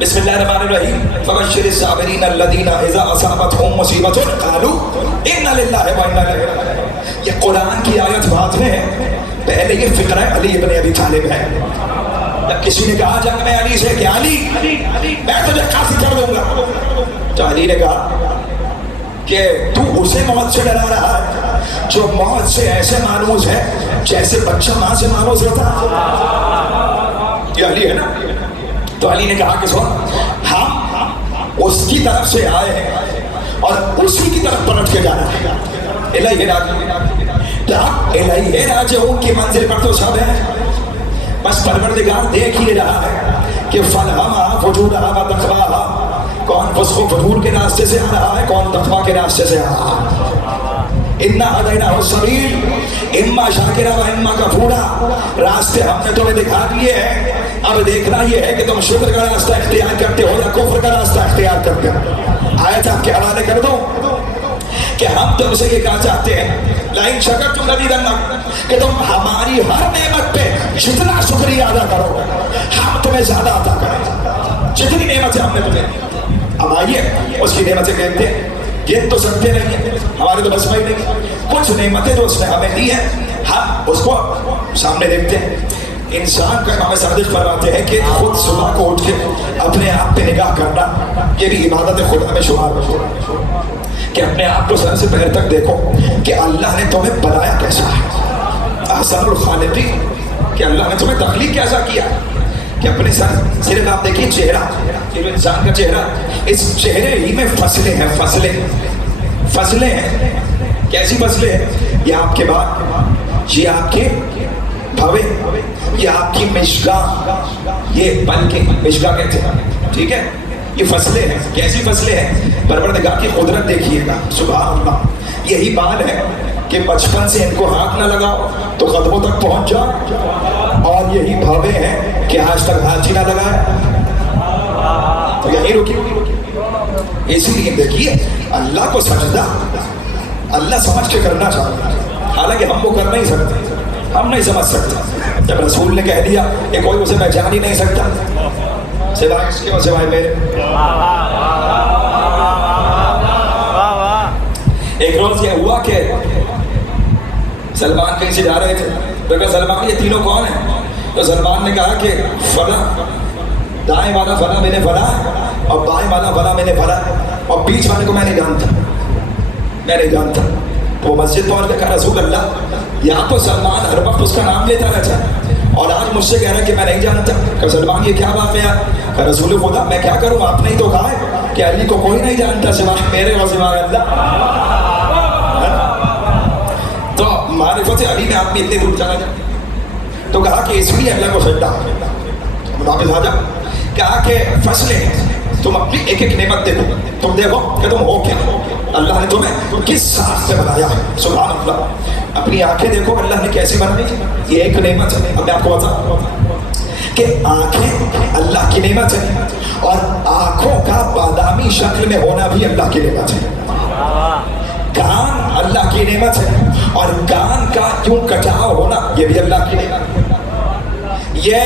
बिस्मिल्लाहिर्रहमानिर्रहीम, फबश्शिरिस साबिरीन अल्लज़ीना इज़ा असाबतहुम मुसीबतुन क़ालू इन्ना लिल्लाहि व इन्ना इलैहि राजिऊन। ये कुरान की आयत बाद में है, पहले ये फिक्र अली इब्न अबी तालिब है। तब किसी ने कहा जंग में अली से कि अली मैं तुझे काफी कर दूंगा, तो अली ने कहा कि तू उसे मौत से डरा रहा है जो मौत से ऐसे मानूस है जैसे बच्चा माँ से मानोस होता है। ये अली है ना, तो अली ने कहा कि सुन, हम उसकी तरफ से आए हैं और उसी की तरफ पलट के जाना है। इलाही राज उनकी मंजिल पर तो सब है, बस परवरदिगार देख ही रहा है कि फलहमा फुजूरहा व तक़वाहा, कौन उसको फजूर के रास्ते से आ रहा है, कौन तक़वा के रास्ते से आ रहा है। इन्ना हदैनाहु सबील इम्मा शाकिरा व इम्मा कफूरा, रास्ते हमने तुम्हें दिखा दिए हैं, अब देखना ये है कि तुम शुक्र का रास्ता इख्तियार करते हो या कुफ्र का रास्ता इख्तियार करते हो। आयत आपके हवाले कर दो कि हम तुमसे ये कहा चाहते हैं, लाइन शकरतुम लज़ीदन्नकुम, कि तुम हमारी हर नेमत पे जितना शुक्रिया अदा करोगे हम तुम्हें ज्यादा अदा करेंगे, जितनी नेमतें हमने तुम्हें। अब आइए उसकी नेमतें देखते हैं, गिन तो सकते नहीं है, हमारे तो बस में ही नहीं। कुछ नेमतें जो उसने हमें दी है हम उसको सामने देखते हैं। इंसान का इमाम सादिक फरमाते हैं कि खुद सुबह को उठ के अपने आप पे निगाह करना, ये भी इबादत खुदा में शुमार हो, कि अपने आप को सर से पैर तक देखो कि अल्लाह ने तुम्हें बनाया कैसा है। अहसनुल खालिकीन, कि अल्लाह ने तुम्हें तख्लीक कैसा किया, कि अपने सर सिर्फ आप देखिए चेहरा, ये जो इंसान का चेहरा, इस चेहरे ही में फसलें हैं, फसलें हैं। कैसी फसलें हैं? ये आपके बाल, ये आपके भवे, ये आपकी मिशगा, ये पल के मिशगा कहते हैं, ठीक है। ये फसलें हैं, कैसी फसलें हैं? परवरदिगार की कुदरत देखिएगा, सुभान अल्लाह। यही बाल है कि बचपन से इनको हाथ ना लगाओ तो कदमों तक पहुंच जाओ, और यही भावे हैं कि आज तक हाथ ही ना लगाए तो यही रुकी। इसीलिए देखिए अल्लाह को सजदा अल्लाह समझ के करना चाहिए, हालांकि हम वो कर नहीं सकते, हम नहीं समझ सकते। जब रसूल ने कह दिया कि कोई उसे पहचान ही नहीं सकता सिवाय इसके और सिवाय मेरे। एक रोज ये हुआ कि सलमान कहीं से जा रहे थे, तो कहा सलमान ये तीनों कौन है? तो सलमान ने कहा कि फला, दाएं वाला फला मैंने फला, और बाएं वाला फला मैंने फला, और बीच वाले को मैं नहीं जानता। तो मस्जिद पहुंच के कहा रसूल अल्लाह, यहाँ तो सलमान हर वक्त उसका नाम लेता रहता है और आज मुझसे कह रहा है कि मैं नहीं जानता। कहा सलमान ये क्या बात है यार? कहा रसूल खुदा मैं क्या करूँ, आपने ही तो कहा है कि अली को कोई नहीं जानता सिवाय मेरे और सिवाय अल्लाह। तो मारिफत अली में आदमी इतने दूर चला जाए, तो कहा कि इसलिए अल्लाह को सजदा। वापस आ जा, कहा कि फसलें तुम अपनी एक एक नेमत देखो, तुम देखो कि तुम हो क्या, अल्लाह ने तुम्हें किस साथ से बनाया है। सुभान अल्लाह, अपनी आंखें देखो अल्लाह ने कैसी बनाई, ये एक नेमत है। अब मैं आपको बताऊं कि आंखें अल्लाह की नेमत है, और आंखों का बादामी शक्ल में होना भी अल्लाह की नेमत है। कान अल्लाह की नेमत है, और कान का यूं कटाव होना ये भी अल्लाह की नेमत है। ये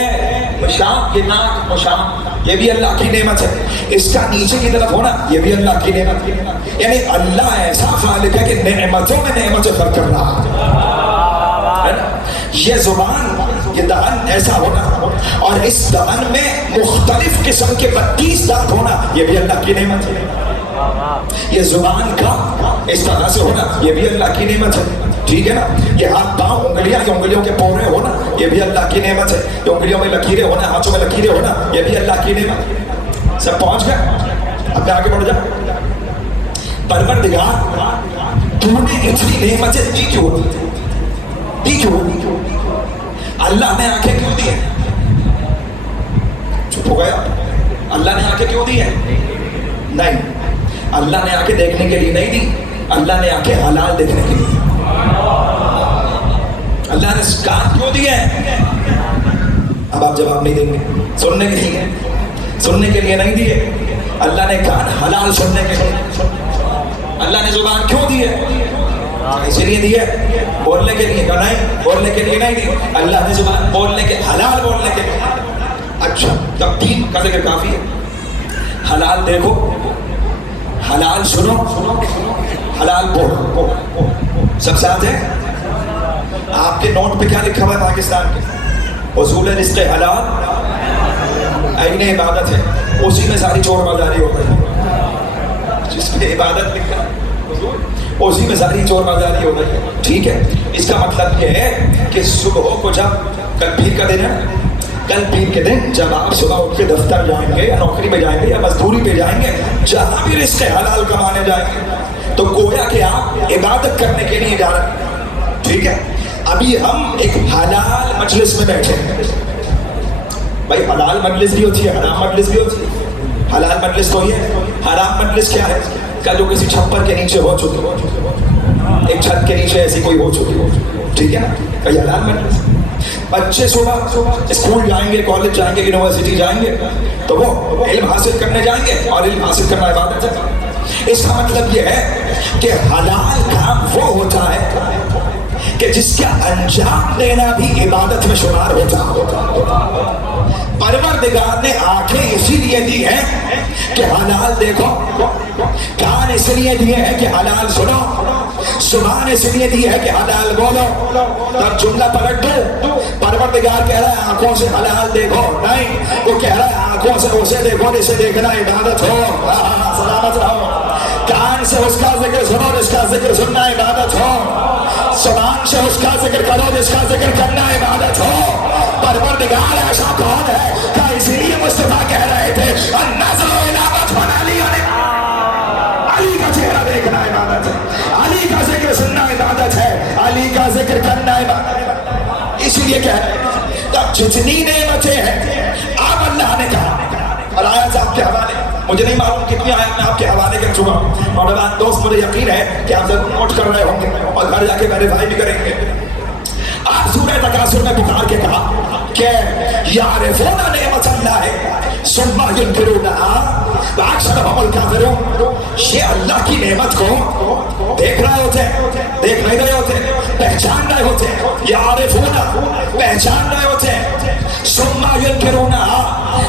मुशाम, ये नाक मुशाम, ये भी अल्लाह की नेमत है। इसका नीचे की तरफ होना ये भी अल्लाह की नेमत है। यानी अल्लाह ऐसा खालिक है कि नेमतों में नेमतें खर्च कर रहा है ना। ये जुबान, ये दहन ऐसा होना, और इस दहन में मुख्तलिफ किस्म के 32 दांत होना ये भी अल्लाह की नेमत है। ये जुबान का इस तरह से होना ये भी अल्लाह की नेमत है, ठीक है ना। ये हाथ पांव उंगलियां, ये उंगलियों के पोरे होना ये भी अल्लाह की नेमत है। ये उंगलियों में लकीरें होना, हाथों में लकीरें होना ये भी अल्लाह की नेमत। सब पहुंच गए, अब आगे बढ़ जा। परवरदिगार तूने इतनी नेमतें दी क्यों? अल्लाह ने आंखें क्यों दी है? चुप हो गया। अल्लाह ने आंखें क्यों दी है? नहीं, अल्लाह ने आंखें देखने के लिए नहीं दी, अल्लाह ने आंखें हलाल देखने के लिए। अल्लाह ने कान क्यों दिए? अब आप जवाब नहीं देंगे, सुनने के लिए, सुनने के लिए नहीं दिए। अल्लाह ने कान हलाल सुनने के लिए। अल्लाह ने जुबान क्यों दी है? इसीलिए दी है बोलने के लिए, नहीं बोलने के लिए नहीं दी। अल्लाह ने जुबान बोलने के, हलाल बोलने के लिए। अच्छा, तब 3 का जिक्र काफी है। हलाल देखो, हलाल सुनो, हलाल बोलो, सब साथ है। आपके नोट पे क्या लिखा हुआ है पाकिस्तान के? उसूल रिज़्क़ हलाल आईन इबादत है, उसी में सारी चोर बाजारी हो गई। जिसमें इबादत लिखा उसी में सारी चोर बाजारी हो रही है। ठीक है, इसका मतलब ये है कि सुबह को जब कल पीर का दिन है, कल पीर के दिन जब आप सुबह उठ के दफ्तर जाएंगे या नौकरी पे जाएंगे या मजदूरी पे जाएंगे, जहां भी रिस्क हलाल कमाने जाएंगे, तो गोया कि आप इबादत करने के लिए जा रहे हैं। ठीक है, अभी हम एक हलाल मजलिस में बैठे हैं। भाई हलाल मजलिस भी होती है, हराम मजलिस भी होती है। हलाल मजलिस तो ये, हराम मजलिस क्या है? का जो किसी छप्पर के नीचे हो चुकी हो, एक छत के नीचे ऐसी कोई हो चुकी हो, ठीक है ना, कहीं हलाल मजलिस। बच्चे सुबह स्कूल जाएंगे, कॉलेज जाएंगे, यूनिवर्सिटी जाएंगे, तो वो इल्म हासिल करने जाएंगे, और इल्म हासिल करना इबादत है। इसका मतलब ये है कि हलाल काम वो होता है कि जिसका अंजाम देना भी इबादत में शुमार होता है। परवरदिगार ने आंखें इसीलिए दी है कि हलाल देखो, कान इसलिए दिए हैं कि हलाल सुनो, जुबान इसलिए दी है कि हलाल बोलो। तब जुमला पलट दो, परवरदिगार कह रहा है आंखों से हलाल देखो, नहीं, वो कह रहा है आंखों से उसे देखो जिसे देखना इबादत हो। सलामत रहो। कान से उसका जिक्र सुनो जिसका जिक्र सुनना इबादत हो, जुबान से उसका जिक्र करो जिसका जिक्र करना इबादत हो। परवरदिगार ऐसा कौन है? क्या इसीलिए मुस्तफा कह रहे थे अन्नज़्र इलावत बना लिया ने, अली का चेहरा देखना इबादत है, अली का जिक्र सुनना इबादत है, अली का जिक्र करना इबादत है। इसीलिए कह रहे हैं तब जितनी नेमतें हैं आप अल्लाह ने कहा, और आयत आपके हवाले, मुझे नहीं मालूम कितनी आयत मैं आपके हवाले कर चुका हूँ, और दोस्त मुझे यकीन है कि आप जरूर नोट कर रहे होंगे और घर जाके वेरीफाई भी करेंगे। आप सूरह तकासुर में पुकार के कहा कि यारिफूना नेमत अल्लाह सुम्मा युनकिरूनहा व अक्सरुहुमुल काफिरून। ये अल्लाह की नेमत को देख रहे होते, देख नहीं रहे होते, पहचान रहे होते, यारिफूना पहचान रहे होते, सुम्मा युनकिरूनहा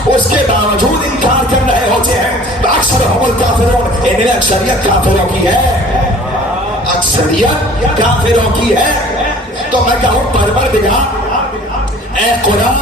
उसके बावजूद इनकार कर रहे होते हैं। व अक्सरुहुमुल काफिरून, इनमें अक्सरियत काफिरों की है, अक्सरियत काफिरों की है। तो मैं कहूं परवरदिगार ऐ कुरान,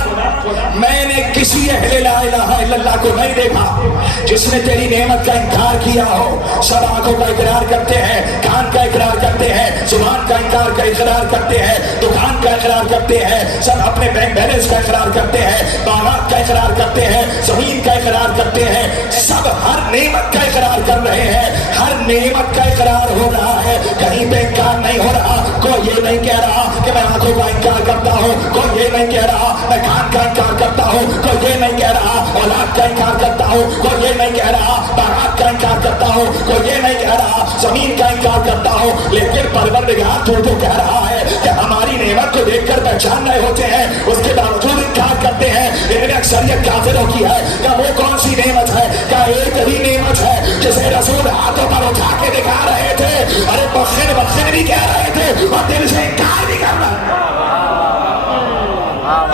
मैंने किसी अहले ला इलाहा इल्लल्लाह को नहीं देखा जिसने तेरी नेमत का इनकार किया हो। सब आंखों का इकरार करते हैं, कान का इकरार करते हैं, जुबान का इनकार का इकरार करते हैं, दुकान का इकरार करते हैं, सब अपने बैंक बैलेंस का इकरार करते हैं, बारात का इकरार करते हैं, जमीन का इकरार करते हैं, सब हर नेमत का इकरार कर रहे हैं, हर नेमत का इकरार हो रहा है, कहीं पे इनकार नहीं हो रहा। कोई ये नहीं कह रहा कि मैं आंखों का इनकार करता हूँ, कोई ये नहीं कह रहा मैं कान का इनकार करता हूँ, कोई ये नहीं कह रहा औलाद का इनकार करता हूँ, कोई ये नहीं कह रहा बारात का इनकार करता हूँ, कोई ये नहीं कह रहा जमीन का इनकार करता हूँ। लेकिन परवरदिगार तू तो कह रहा है कि हमारी नेमत को देखकर पहचान रहे होते हैं, उसके बावजूद इनकार करते हैं। इनमें अक्सरियत काफिरों की है। क्या वो कौन सी नेमत है? क्या एक ही नेमत है जिसे रसूल हाथों पर उठा के दिखा रहे थे, अरे बख्शिर बख्शिर भी कह रहे थे और दिल से इनकार भी कर रहे,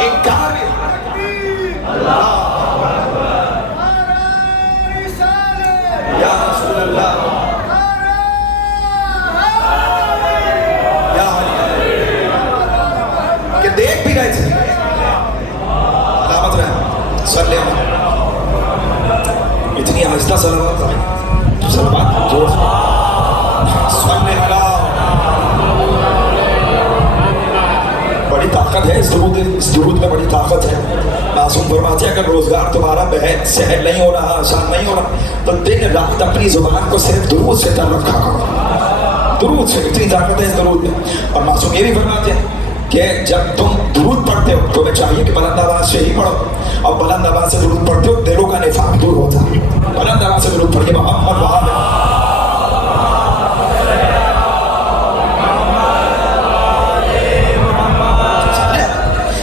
इनकार भी। या रसूल अल्लाह, या कि देख भी रहे थे, सलामत रहे, सल्ले इतनी आहिस्ता सलवात, सलवात जोर सल्ले अला, बड़ी ताकत है इस दुरूद में, बड़ी ताकत है। मासूम फरमाते हैं अगर रोजगार तुम्हारा बेहद सहल नहीं हो रहा, आसान नहीं हो रहा, तो दिन रात अपनी जुबान को सिर्फ दुरूद से तर रखा करो, दुरूद से, इतनी ताकत है इस दुरूद में। और मासूम ये भी फरमाते हैं कि जब तुम दुरूद पढ़ते हो तो हमें चाहिए कि बुलंद आवाज से ही पढ़ो, और बुलंद आवाज से दुरूद पढ़ते हो दिलों का निफाक दूर होता है। बुलंद आवाज से दुरूद पढ़िए मोहम्मद वहाब,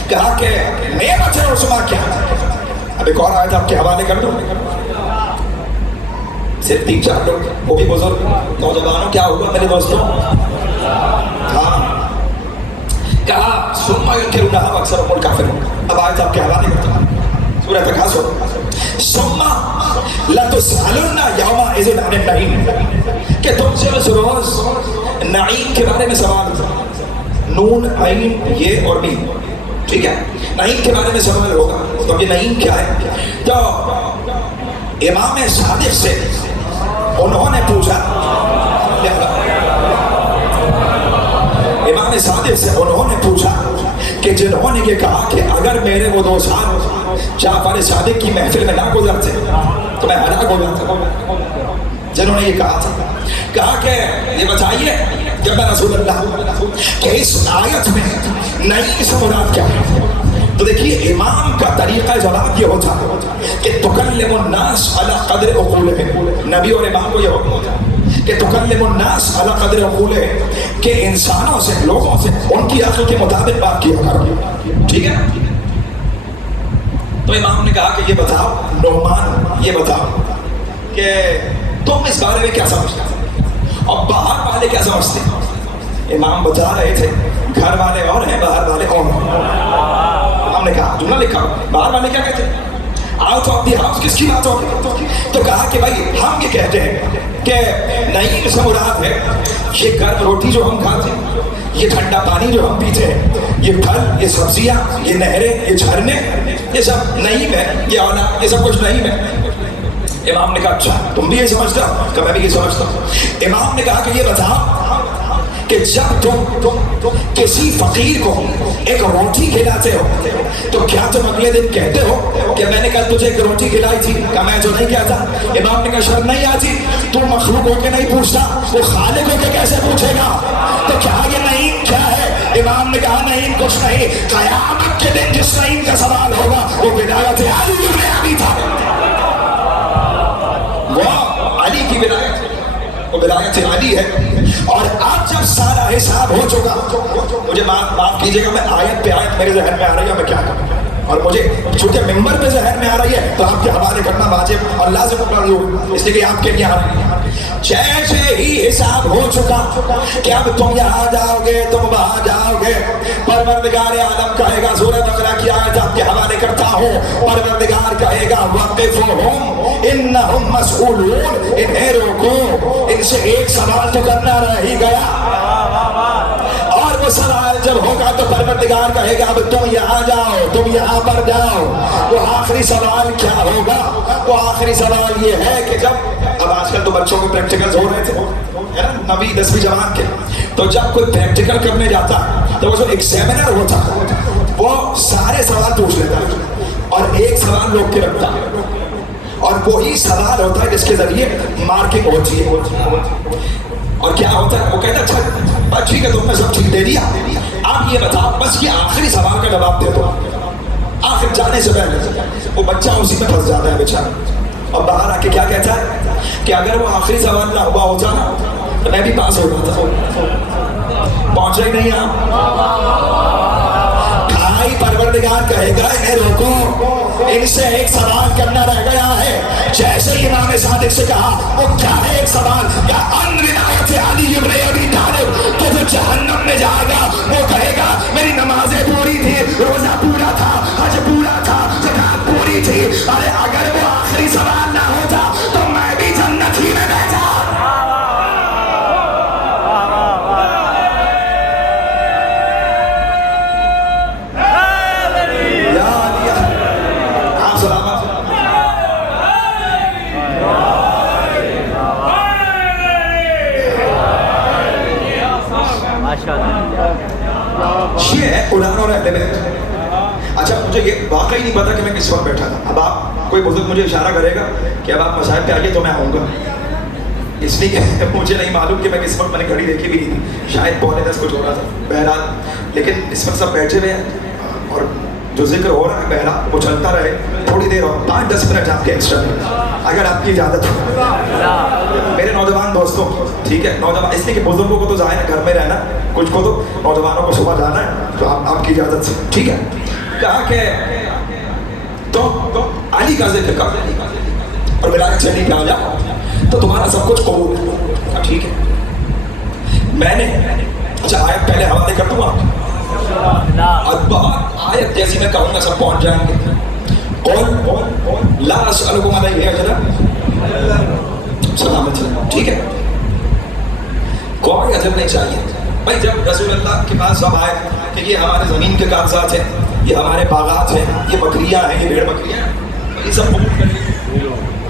कहा कि नेमत है उस्मा क्या। अब एक और आयत आपके हवाले कर दो, सिर्फ 3-4 लोग, वो भी बुजुर्ग नौजवानों, क्या हुआ मेरे दोस्तों? हाँ, कहा सुम्मा युनकिरूनहा व अक्सरुहुमुल काफिरून। अब आयत आपके हवाले करता हूं, सूरह तकासुर, सुम्मा लतुसअलुन्ना यौमइज़िन अनिन नईम, कि तुमसे उस रोज नईम के बारे में सवाल होगा। नून आइन ये और मी, ठीक है, नईम के बारे में सवाल होगा। तो ये नईम क्या है? तो इमाम सादिक से उन्होंने पूछा, इमाम सादिक से उन्होंने पूछा कि जिन्होंने ये कहा कि अगर मेरे वो 2 साल जाफर सादिक की महफिल में ना गुजरते तो मैं हलाक हो जाता, जिन्होंने ये कहा कि ये बताइए जब रसूलुल्लाह कि इस आयत में नई से मुराद क्या है? तो देखिए इमाम का तरीका जवाब ये होता कि तुकल्लिमुन नास अला क़द्र उक़ूलिहिम, नबी और इमाम को ये हुक्म होता कि तुकल्लिमुन नास अला क़द्र उक़ूलिहिम, कि इंसानों से, लोगों से उनकी अक्ल के मुताबिक बात किया करो, ठीक है। तो इमाम ने कहा कि ये बताओ नोमान, ये बताओ कि तुम इस बारे में क्या समझते हो और बाहर वाले क्या समझते हैं? इमाम बता रहे थे घर वाले और हैं, बाहर वाले और हैं। हमने कहा जुमला लिखा, बाहर वाले क्या कहते हैं? आउट ऑफ द हाउस किसकी बात होगी? तो कहा कि भाई हम ये कहते हैं कि नहीं, से मुराद है ये गर्म रोटी जो हम खाते हैं, ये ठंडा पानी जो हम पीते हैं, ये फल, ये सब्जियां, ये नहरें, ये झरने, ये सब नहीं में, ये औलाद, ये सब कुछ नहीं में। इमाम ने कहा अच्छा तुम भी ये समझता हो? कि मैं भी ये समझता हूँ। इमाम ने कहा कि ये बताओ कि जब तुम किसी फकीर को एक रोटी खिलाते हो तो क्या तुम अगले दिन कहते हो कि मैंने कल तुझे एक रोटी खिलाई थी? क्या मैं तो नहीं कहता। इमाम ने कहा शर्म नहीं आती? तू मखलूक होके नहीं पूछता, वो खालिक होके कैसे पूछेगा? तो क्या ये नहीं क्या है? इमाम ने कहा नहीं, कुछ नहीं, क़यामत के दिन जिस नहीं का सवाल होगा वो विलायत अली इब्न अबी तालिब, वो अली की विलायत, वो विलायत अली है। और अब जब सारा हिसाब हो चुका, मुझे माफ कीजिएगा, मैं आयत पे आयत मेरे जहन में आ रही है, मैं क्या करूं, और मुझे चूंकि मिंबर पे जहन में आ रही है तो आपके हवाले करना वाजिब और लाजिम कर लूं, इसलिए कि आपके लिए आ रही है। जैसे ही हिसाब हो चुका कि अब तुम यहाँ जाओगे, तुम वहां जाओगे, परवरदिगार आलम कहेगा, सूरह बकरा की आयत आपके हवाले करता हूँ, परवरदिगार कहेगा वक़िफ़ुहुम इन्नहुम मसऊलून, इन्हें रोको, इनसे एक सवाल तो करना रह ही गया। और वो सवाल जब होगा तो परवरदिगार कहेगा अब तुम यहाँ जाओ, तुम यहाँ पर जाओ। वो आखिरी सवाल क्या होगा? वो आखिरी सवाल ये है कि जब, अब आजकल तो बच्चों को प्रैक्टिकल्स हो रहे थे, है ना, 9वीं 10वीं जमात के, तो जब कोई प्रैक्टिकल करने जाता तो वो जो एग्जामिनर होता वो सारे सवाल पूछ लेता और एक सवाल रोक के रखता, और वही सवाल होता है जिसके जरिए मार्किंग होती है। और क्या होता है? वो कहता अच्छा ठीक है तुमने सब ठीक दे दिया, आप ये बताओ, बस ये आखिरी सवाल का जवाब दे दो। आखिर जाने से पहले वो बच्चा उसी में फंस जाता है बेचारा, और बाहर आके क्या कहता है कि अगर वो आखिरी सवाल ना हुआ होता ना तो मैं भी पास हो जाता। पहुंच रही नहीं आप? भाई परवरदिगार कहेगा इन्हें रोको, इनसे एक सवाल करना रह गया है। जैसे ही इमाम सादिक से कहा वो क्या है एक सवाल, या अन विलायत अली इब्न अबी तालिब, तो जो जहन्नम में जाएगा वो कहेगा मेरी नमाजें पूरी थी, रोजा पूरा था, हज पूरा था, ज़कात पूरी थी। अरे अगर वो आखिरी सवाल ना होता तो मैं भी जन्नत ही में बैठा। ये है कुरान और अहले बैत। अच्छा मुझे ये वाकई नहीं पता कि मैं किस वक्त बैठा था। अब आप कोई बुजुर्ग मुझे इशारा करेगा कि अब आप मसाइब पे आइए तो मैं आऊँगा, इसलिए कि मुझे नहीं मालूम कि मैं किस वक्त, मैंने घड़ी देखी भी नहीं थी, शायद 9:45 कुछ हो रहा था बहरहाल। लेकिन इस वक्त सब बैठे हुए हैं और जो जिक्र हो रहा है बहरहाल वो चलता रहे, थोड़ी देर और 5-10 मिनट आपके एक्स्ट्रा अगर आपकी इजाज़त हो। मेरे नौजवान दोस्तों, ठीक है, नौजवान इसलिए कि बुजुर्गों को तो जाए ना घर में रहना, कुछ को तो नौजवानों को सुबह जाना है, तो आपकी इजाज़त से, ठीक है। कहा कि तो अली का जिक्र कर और विलायत से अली पे आ जाओ तो तुम्हारा सब कुछ कबूल है, ठीक है। मैंने अच्छा आयत पहले हवाले कर दूँ आप, और बहुत आयत जैसी मैं कहूँगा सब पहुँच जाएंगे। कौन ला असअलुकुम अलैहि अजरा सलामत, ठीक है, कोई अजर नहीं चाहिए भाई। जब रसूलुल्लाह के पास सब आए कि ये हमारे ज़मीन के कागजात हैं, ये हमारे बागात हैं, ये बकरियां हैं, ये भेड़ बकरियां हैं, ये सब कबूल करिए।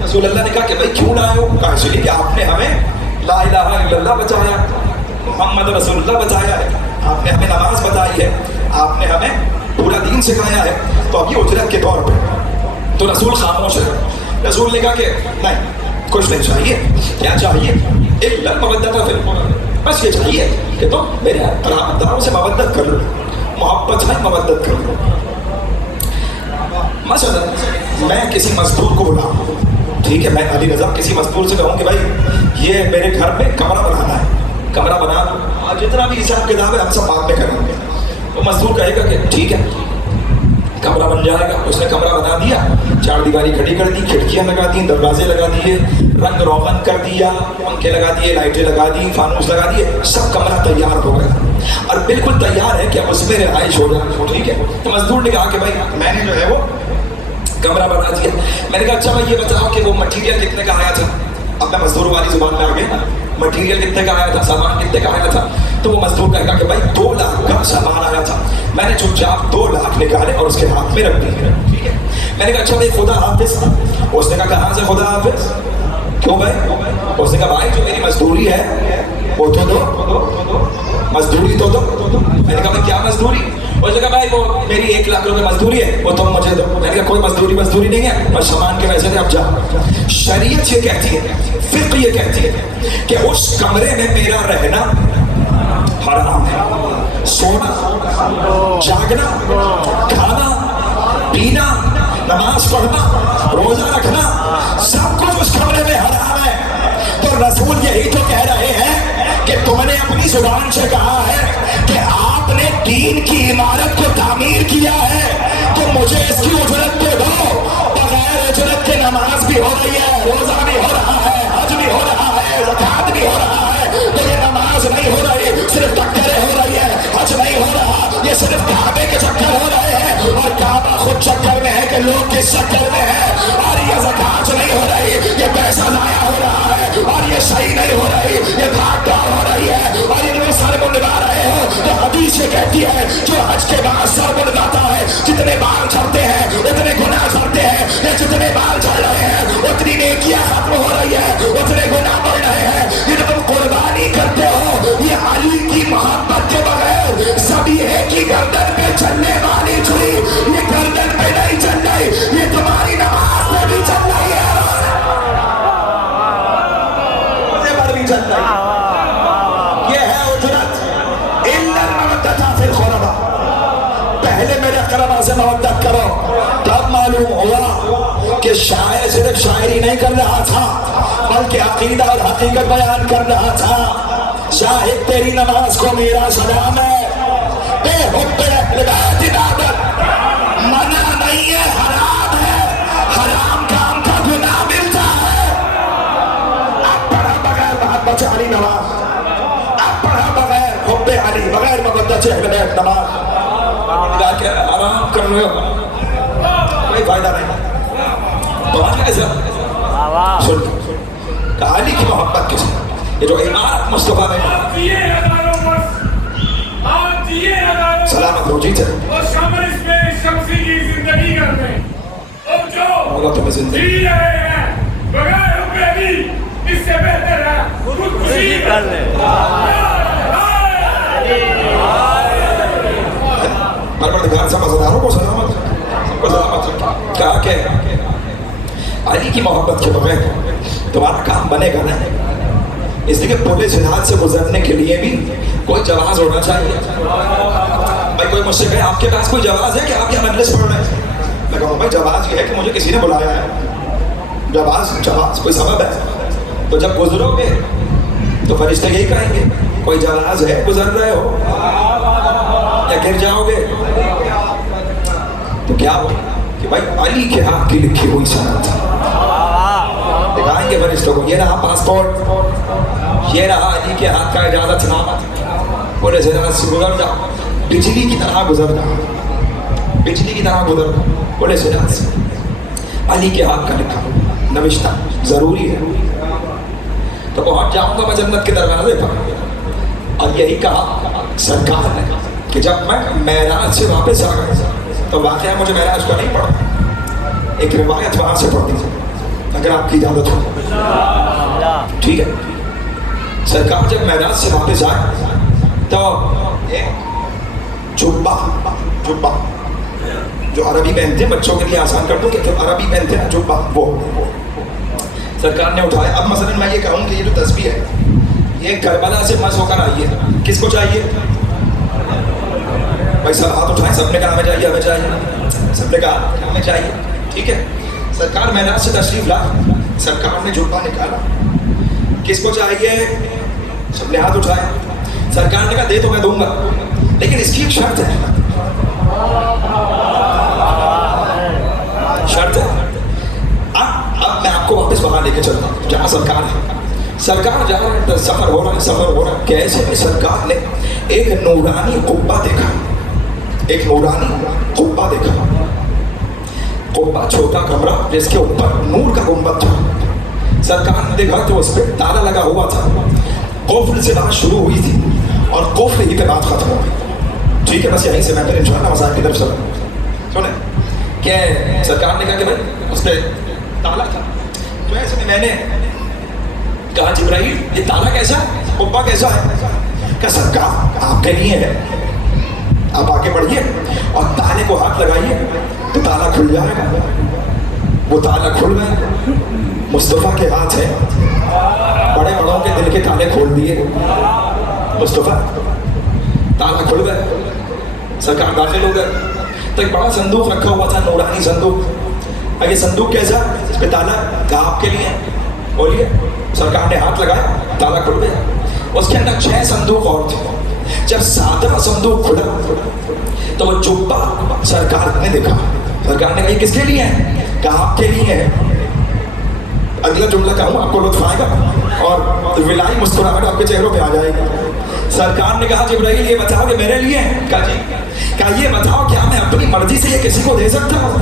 रसूलुल्लाह ने कहा कि भाई क्यों लाए हो? कहा इसलिए कि आपने हमें ला इलाहा इल्लल्लाह बचाया, मोहम्मद रसूलुल्लाह बचाया है। आपने हमें नमाज बताई है, आपने हमें पूरा दीन सिखाया है, तो अब ये उजरत के तौर पे। तो रसूल खामोश है। रसूल ने कहा कि नहीं, कुछ नहीं चाहिए। क्या चाहिए? इल्ला मवद्दत फिल क़ुरबा, बस ये चाहिए कि तुम मेरे करामतदारों से मवद्दत कर लो, मोहब्बत है मवद्दत कर लो। मसलन मैं किसी मजदूर को बुलाऊं, ठीक है, मैं अली रज़ा किसी मजदूर से कहूँ कि भाई ये मेरे घर में कमरा बनाना है, कमरा बना दो, जितना भी हिसाब किताब है हम सब बाद में करेंगे। तो मजदूर कहेगा कि ठीक है, कमरा बन जाएगा। उसने कमरा बना दिया, चार दीवारी खड़ी कर दी, खिड़कियां लगा दी, दरवाजे लगा दिए, रंग रोगन कर दिया, पंखे लगा दिए, लाइटें लगा दी, फानूस लगा दिए, सब कमरा तैयार हो गया और बिल्कुल तैयार है कि अब उसमें रिहाइश हो जाए। ठीक है, तो मजदूर ने कहा कि भाई मैंने जो है वो कमरा बना दिया। मैंने कहा अच्छा भाई ये बताओ कि वो मटीरियल कितने का आया था। अब मैं मजदूर वाली जुबान में आ गया, मटीरियल कितने का आया था, सामान कितने का आया था। तो वो मजदूर कहेगा कि भाई 2 लाख का सामान आया था। मैंने चुपचाप 2 लाख निकाले और उसके हाथ में रख दिए। ठीक है, मैंने कहा अच्छा भाई खुदा हाफिज। उसने कहा कहाँ से खुदा हाफिज, क्यों भाई? उसने कहा भाई जो मेरी मजदूरी है वो तो दो, मजदूरी तो दो। मैंने कहा भाई क्या मजदूरी? उसने कहा भाई वो मेरी 1 लाख रुपए मजदूरी है, वो तुम मुझे दो। मैंने कहा कोई मजदूरी नहीं है, और सामान के पैसे थे, अब जाओ। शरीयत ये कहती है, फिक्र ये कहती है कि उस कमरे में मेरा रहना हराम है। सोना, जागना, खाना, पीना, नमाज पढ़ना, रोजा रखना, सब कुछ उस कमरे में हराम है। तो रसूल यही तो कह रहे हैं कि तुमने अपनी जुबान से कहा है कि आपने दीन की इमारत को तामीर किया है, तो मुझे इसकी उजरत तो दो। बगैर उजरत के नमाज भी हो रही है, रोजा भी हो रहा है, हज भी हो रहा है, ज़कात भी हो रहा है, तो ये नमाज नहीं हो रही, सिर्फ टक्करें हो रही है, हज नहीं हो रहा, ये सिर्फ काबे के चक्कर हो रहे हैं, और काबा खुद चक्कर में है कि लोग किस चक्कर में है, और ये ज़कात नहीं हो रही, ये पैसा ज़ाया हो रहा है, और ये सही नहीं हो रही, ये भाग दौड़ हो रही है, और इनमें सर मुंडवा रहे हो। तो हदीस ये कहती है जो हज के बाद सर मुंडवाता है, जितने बाल झड़ते हैं उतने गुनाह झड़ते हैं, या जितने बाल झड़ रहे हैं उतनी नेकियां खत्म हो रही है, उतने गुनाह बढ़ रहे हैं। ये जो तुम कुर्बानी करते हो, ये अली की मोहब्बत के बगैर सभी एक ही गर्दन पे चलने वाली छुरी, ये गर्दन पे नहीं चल रही, ये तुम्हारी नमाज में भी चल रही है, मुझे पर भी चल रही है। ये है उजरत। इल्ला मवद्दत फिल क़ुरबा, पहले मेरे क़रबा से मवद्दत करो। तब मालूम हुआ कि शायर सिर्फ शायरी नहीं कर रहा था, बल्कि अकीदा और हकीकत बयान कर रहा था। शाहिद तेरी नमाज को मेरा सलाम है, बेहुब्बे रिवायत इबादत मना नहीं है, हराम है, हराम काम का गुनाह मिलता है। अब पढ़ा बगैर मोहब्बत अली नमाज, अब पढ़ा बगैर हुब्बे अली, बगैर मोहब्बत अहले बैत नमाज, जाके आराम कर रहे हो, कोई फायदा नहीं। तो आज कैसे सुन अली की मोहब्बत किस, ये जो इमारत मुस्तफा ने सलामत रोजी थे और शामिल इसमें शख्सी की जिंदगी करने और जो होगा तुम्हें जिंदगी जी रहे हैं बगैर हुक्म भी, इससे बेहतर है खुदकुशी कर ले। परवरदिगार सब मज़दारों को सलामत रखे। कहा कि अली की मोहब्बत के बगैर तुम्हारा काम बनेगा नहीं, इसलिए पुलिस इलाज से गुजरने के लिए भी कोई जवाज होना चाहिए। भाई कोई मुझसे कहे आपके पास कोई जवाज है कि आप यहाँ मजलिस पढ़ रहे हैं, मैं कहूँ भाई जवाज ये है कि मुझे किसी ने बुलाया है। जवाज कोई सबब है, तो जब गुजरोगे तो फरिश्ते यही कहेंगे कोई जवाज है, गुजर रहे हो या गिर जाओगे, तो क्या हो कि भाई अली के हाथ की लिखी हुई सनद दिखाएंगे फरिश्तों को, ये रहा पासपोर्ट, ये रहा अली के हाथ का इजाजतनामा, बोले से गुजर जाओ, बिजली की तरह गुजर जाओ, बिजली की तरह गुजर जाओ, बोले से अली के हाथ का लिखा नविश्ता जरूरी है। तो पहुंच जाऊंगा मैं जन्नत के दरवाजे पर। और यही कहा सरकार ने कि जब मैं मेराज से वापस आ गया, तो वाकया मुझे मेराज का नहीं पढ़ा, एक रिवायत वहां से पढ़ दीजिए अगर आपकी इजाजत हो। ठीक है, सरकार जब मेराज से वापस आए तो जुब्बा, जुब्बा जो अरबी पहनते हैं, बच्चों के लिए आसान कर दूं कि अरबी पहनते हैं जुब्बा, वो सरकार ने उठाया। अब मसलन मैं ये कहूँ कि ये जो तस्बीह है ये करबला से मस होकर आई है, किसको चाहिए भाई? सब हाथ उठाएं, सबने कहा हमें चाहिए, हमें चाहिए, सबने कहा हमें चाहिए, ठीक है। सरकार मेराज से तशरीफ ला, सरकार ने जुब्बा निकाला, किसको चाहिए? सबने हाथ उठाए। सरकार ने कहा दे तो मैं दूंगा, लेकिन इसकी एक शर्त है, शर्त है। अब मैं आपको वापस वहां लेके चलता हूँ जहाँ सरकार है। सरकार जा रहा है, सफर हो रहा है, सफर हो रहा है। कैसे में सरकार ने एक नूरानी कुब्बा देखा, एक नूरानी कुब्बा देखा। कुब्बा छोटा कमरा जिसके ऊपर नूर का गुंबद था। सरकार ने देखा तो उस पर ताला लगा हुआ था। कुफ्र से बात शुरू हुई थी और कुफ्र ही पे बात खत्म हो गई, ठीक है। बस यहीं से मैं फिर इंशाअल्लाह मज़ाक की तरफ चला। सुने क्या सरकार ने कहा कि भाई उस पर ताला था, तो ऐसे में मैंने कहा जिब्राइल ये ताला कैसा है, कुब्बा कैसा है? क्या सरकार आपके लिए है, आप आगे बढ़िए और ताले को हाथ लगाइए तो ताला खुल जाएगा। वो ताला खुल गया, मुस्तफ़ा के हाथ है, बड़े बड़ों के दिल के ताले खोल दिए मुस्तफ़ा, ताला खुल गए, सरकार दाखिल हो गए। तो एक बड़ा संदूक रखा हुआ था, नूरानी संदूक। ये संदूक कैसा? इस पे ताला कहा आपके लिए, बोलिए। सरकार ने हाथ लगाया, ताला खुल गया। उसके अंदर 6 संदूक और थे। जब 7वां संदूक खुला तो वो जुब्बा सरकार ने देखा। सरकार ने कहा ये किसके लिए है? कहा आपके लिए है। अगला जुमला कहूँ आपको लुत्फ आएगा और विलाई मुस्कुराहट आपके चेहरों पे आ जाएगी। सरकार ने कहा जिब्राइल ये बताओ कि मेरे लिए है? कहा जी। कहा ये बताओ क्या मैं अपनी मर्जी से ये किसी को दे सकता हूँ?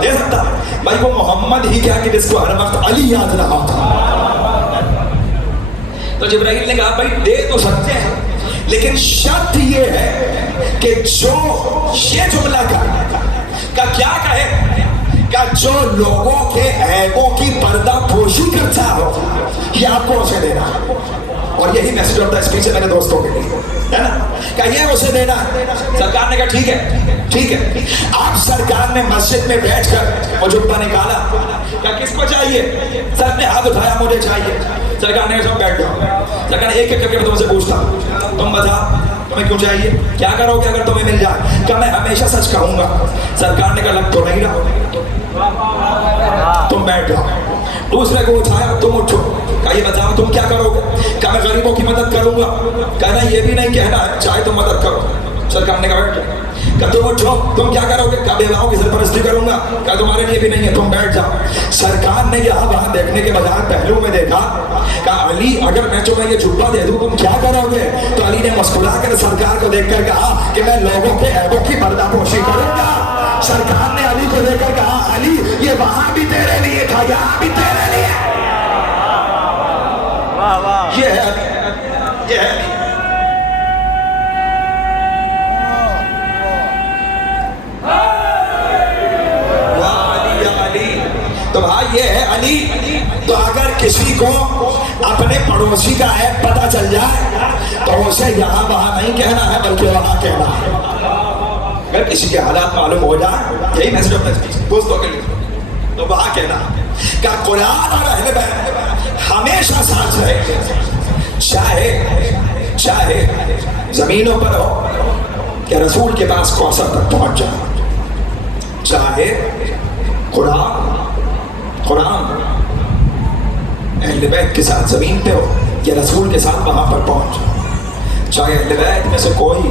दे सकता भाई। वो मोहम्मद ही क्या कि जिसको हर वक्त अली याद रहा था। तो जिब्राइल ने कहा भाई दे तो सकते हैं, लेकिन शर्त ये है कि जो ये जुमला का क्या कहे का जो लोगों के ऐबों की पर्दा पोशी करता हो ये आपको उसे देना। और यही मैसेज ऑफ द स्पीच है मेरे दोस्तों के लिए, है ना? क्या ये उसे देना? सरकार ने कहा ठीक है, ठीक है। आप सरकार ने मस्जिद में बैठकर वो जुब्बा निकाला, क्या किसको चाहिए? सर ने हाथ उठाया, मुझे चाहिए। सरकार ने सब बैठ जाओ। सरकार ने एक एक करके तुमसे पूछता, तुम बता तुम्हें क्यों चाहिए, क्या करोगे अगर तुम्हें मिल जाए? क्या मैं हमेशा सच कहूंगा। सरकार ने कहा लग तो नहीं रहा, तुम बैठ जाओ। दूसरे को उठाया, तुम उठो। क्या ये बताओ तुम क्या करोगे? क्या मैं गरीबों की मदद करूंगा? कहना ये भी नहीं कहना है, चाहे तुम मदद करो। सरकार ने कहा बैठ जाओ। क्या तुम उठो, तुम क्या करोगे? क्या बेवाओं की सरपरस्ती करूंगा? क्या तुम्हारे लिए भी नहीं है, तुम बैठ जाओ। सरकार ने यहाँ वहां देखने के बजाय पहलू में देखा, कहा अली अगर मैं तुम्हें ये जुब्बा दे दूं तुम क्या करोगे? तो अली ने मुस्कुरा कर सरकार को देखकर कहा कि मैं लोगों के ऐबों की पर्दापोशी करूंगा। सरकार ने अली को देखकर कहा अली ये वहां भी तेरे लिए था, यहाँ भी तेरे लिए। वाह वाह, ये है अली, ये है अली। तो भाई ये है अली। तो अगर किसी को अपने पड़ोसी का ऐप पता चल जाए तो उसे यहाँ वहां नहीं कहना है बल्कि वहां कहना है। अगर किसी के हालात मालूम हो जाए, यही मैसेज अपने दोस्तों के लिए, तो वहां कहना क्या कुरान और अहले बैत हमेशा साथ रहे, चाहे चाहे जमीनों पर हो या रसूल के पास कौसर तक पहुंच जाए। चाहे कुरान अहले बैत के साथ जमीन पे हो या रसूल के साथ वहां पर पहुंच। चाहे अहले बैत में से कोई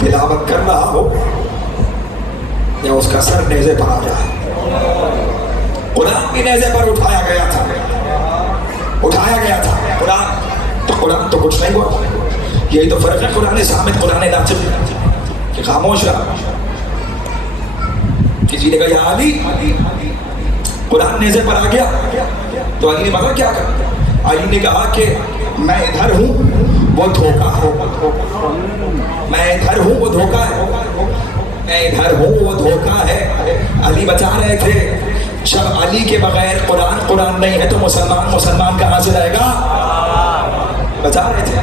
तिलावत कर रहा हो या उसका सर नेज़े पर आ जाए। कुरान भी नेज़े पर उठाया गया था कुरान तो कुछ नहीं हुआ। यही तो फर्क है कुरान सामित कुरान नाचिब कि खामोश रहा। किसी ने कहा या अली, कुरान नेज़े पर आ गया तो अली ने मगर क्या कर? अली ने कहा कि मैं इधर हूं वो धोखा है, मैं इधर हूं वो धोखा है, मैं इधर हूं वो धोखा है। अली बता रहे थे जब अली के बगैर कुरान नहीं है तो मुसलमान कहां से रहेगा? बता रहे थे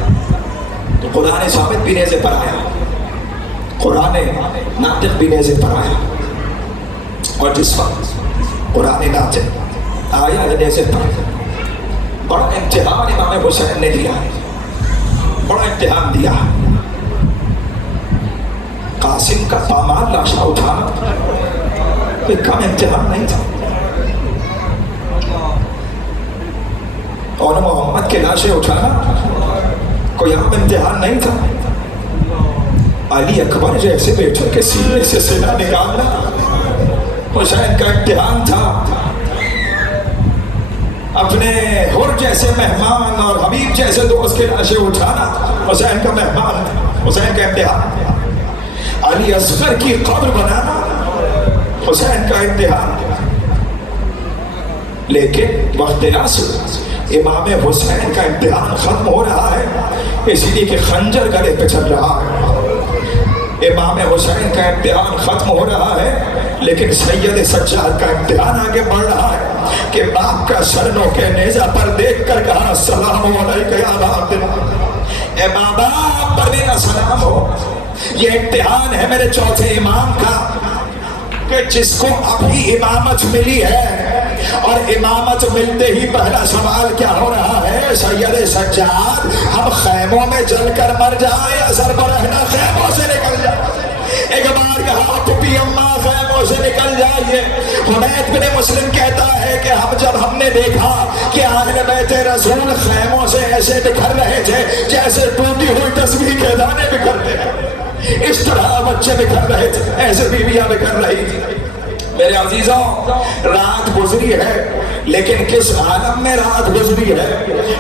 तो कुरान साबित भी नेज़े पर आया, कुरान नातिक भी नेज़े पर आया, और जिस वक्त कुरान नातिक आया नेज़े पर, बड़ा इम्तिहान इमाम हुसैन ने दिया, बड़ा इम्तिहान दिया। कासिम का पामाल लाशा उठाना कोई कम इम्तिहान नहीं था, और मोहम्मद के लाशें उठाना कोई आम इम्तिहान नहीं था। अली अकबर जैसे बेटे के सीने से सीना निकालना हुसैन का इम्तिहान था। अपने हुर जैसे मेहमान और हबीब जैसे दोस्त के लाशें उठाना हुसैन का मेहमान, हुसैन का इम्तिहान। अली असगर की कब्र बनाना हुसैन का इम्तिहान। लेकिन वक्त नासर इमाम हुसैन का इम्तिहान खत्म हो रहा है, इसलिए कि खंजर गले पे चल रहा है। इमाम हुसैन का इम्तिहान खत्म हो रहा है, लेकिन सैयद सज्जाद का इम्तिहान आगे बढ़ रहा है कि बाप का सर नोके नेज़ा पर देख कर कहा सलाम अलैका या बाप, ए बाबा पर मेरा सलाम हो। ये इम्तिहान है मेरे चौथे इमाम का कि जिसको अभी इमामत मिली है, और इमामत मिलते ही पहला सवाल क्या हो रहा है, सैयद सज्जाद हम खैमों में जलकर मर जाए या सरबराहना खैमों से निकल जाए। एक बार कहा पुपी अम्मा खैमों से निकल जाइए। हुमैद बिन मुस्लिम कहता है कि हमने देखा कि आले बैते रसूल खैमों से ऐसे बिखर रहे थे जैसे टूटी हुई तस्वीर के दाने बिखरते हैं, इस तरह बच्चे बिखर रहे थे, ऐसे बीवियां बिखर रही थी। मेरे अजीजों, रात गुजरी है, लेकिन किस आलम में रात गुजरी है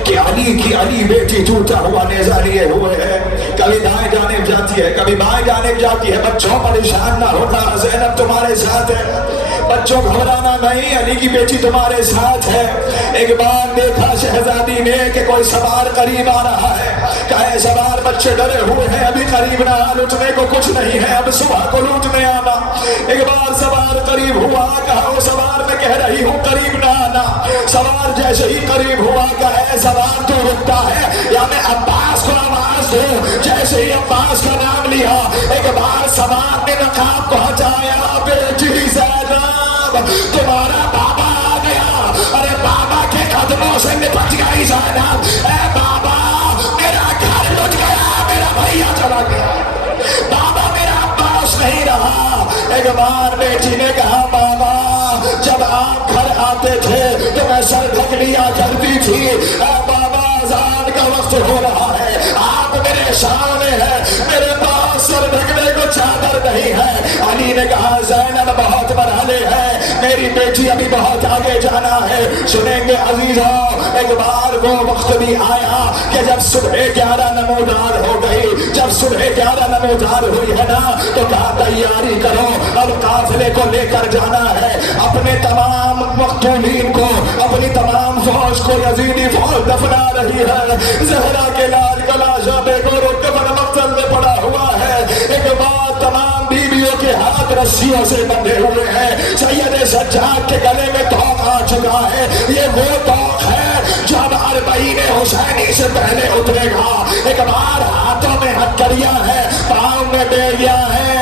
कि अली बेटी टूटा हुआ नेज़ा लिए हुए है, कभी दाएं जानिब जाती है, कभी बाएं जानिब जाती है। बच्चों परेशान ना होना, ज़ैनब तुम्हारे साथ है, बच्चों घबराना नहीं, अली की बेटी तुम्हारे साथ है। एक बार देखा शहजादी ने कि कोई सवार करीब आ रहा है, कहे सवार बच्चे डरे हुए हैं, अभी करीब ना आ, लूटने को कुछ नहीं है, अब सुबह को लूटने आना। एक बार सवार करीब हुआ, कहा वो सवार मैं कह रही हूँ करीब ना आना। सवार जैसे ही करीब हुआ, कहे सवार तो रुकता है या मैं अब्बास को आवाज दूं। जैसे ही अब्बास का नाम लिया, एक बार सवार ने नकाब पहुंचाया, बेटी ज़ैनब तुम्हारा बाबा आ गया। अरे बाबा के कदमों से निपट गई ज़ैनब, ए बाबा मेरा घर लुट गया, मेरा भैया चला गया, बाबा मेरा अब्बास नहीं रहा। एक बार बेटी ने कहा बाबा जब आप घर आते थे तो मैं सर ढक लिया करती थी, बाबा अज़ान का वक्त हो रहा है, आप मेरे सामने है, मेरे पास सर ढकने को चादर नहीं है। अली ने कहा ज़ैनब बहुत मरहले हैं, मेरी बेटी अभी बहुत आगे जाना है। सुनेंगे अजीजों, एक बार वो वक्त भी आया कि जब सुबह 11 नमोदार हो गई, जब सुबह 11 नमोदार हुई है ना, तो कहा तैयारी करो, अब काफिले को लेकर जाना है। अपने तमाम मक़तूलीन को, अपनी तमाम फौज को यजीदी फौज दफना रही है। ज़हरा के लाल का लाशा बेगोर कफन मक़तल में पड़ा हुआ है। एक बार तमाम बीवियों के हाथ रस्सियों से बंधे हुए हैं, सैयद सज्जाद के गले में तोक आ चुका है। ये वो तोक है जो अब अरबईन हुसैनी से पहले उतरेगा। एक बार हाथों में हथकड़ियां है, पाँव में बेड़ियां है।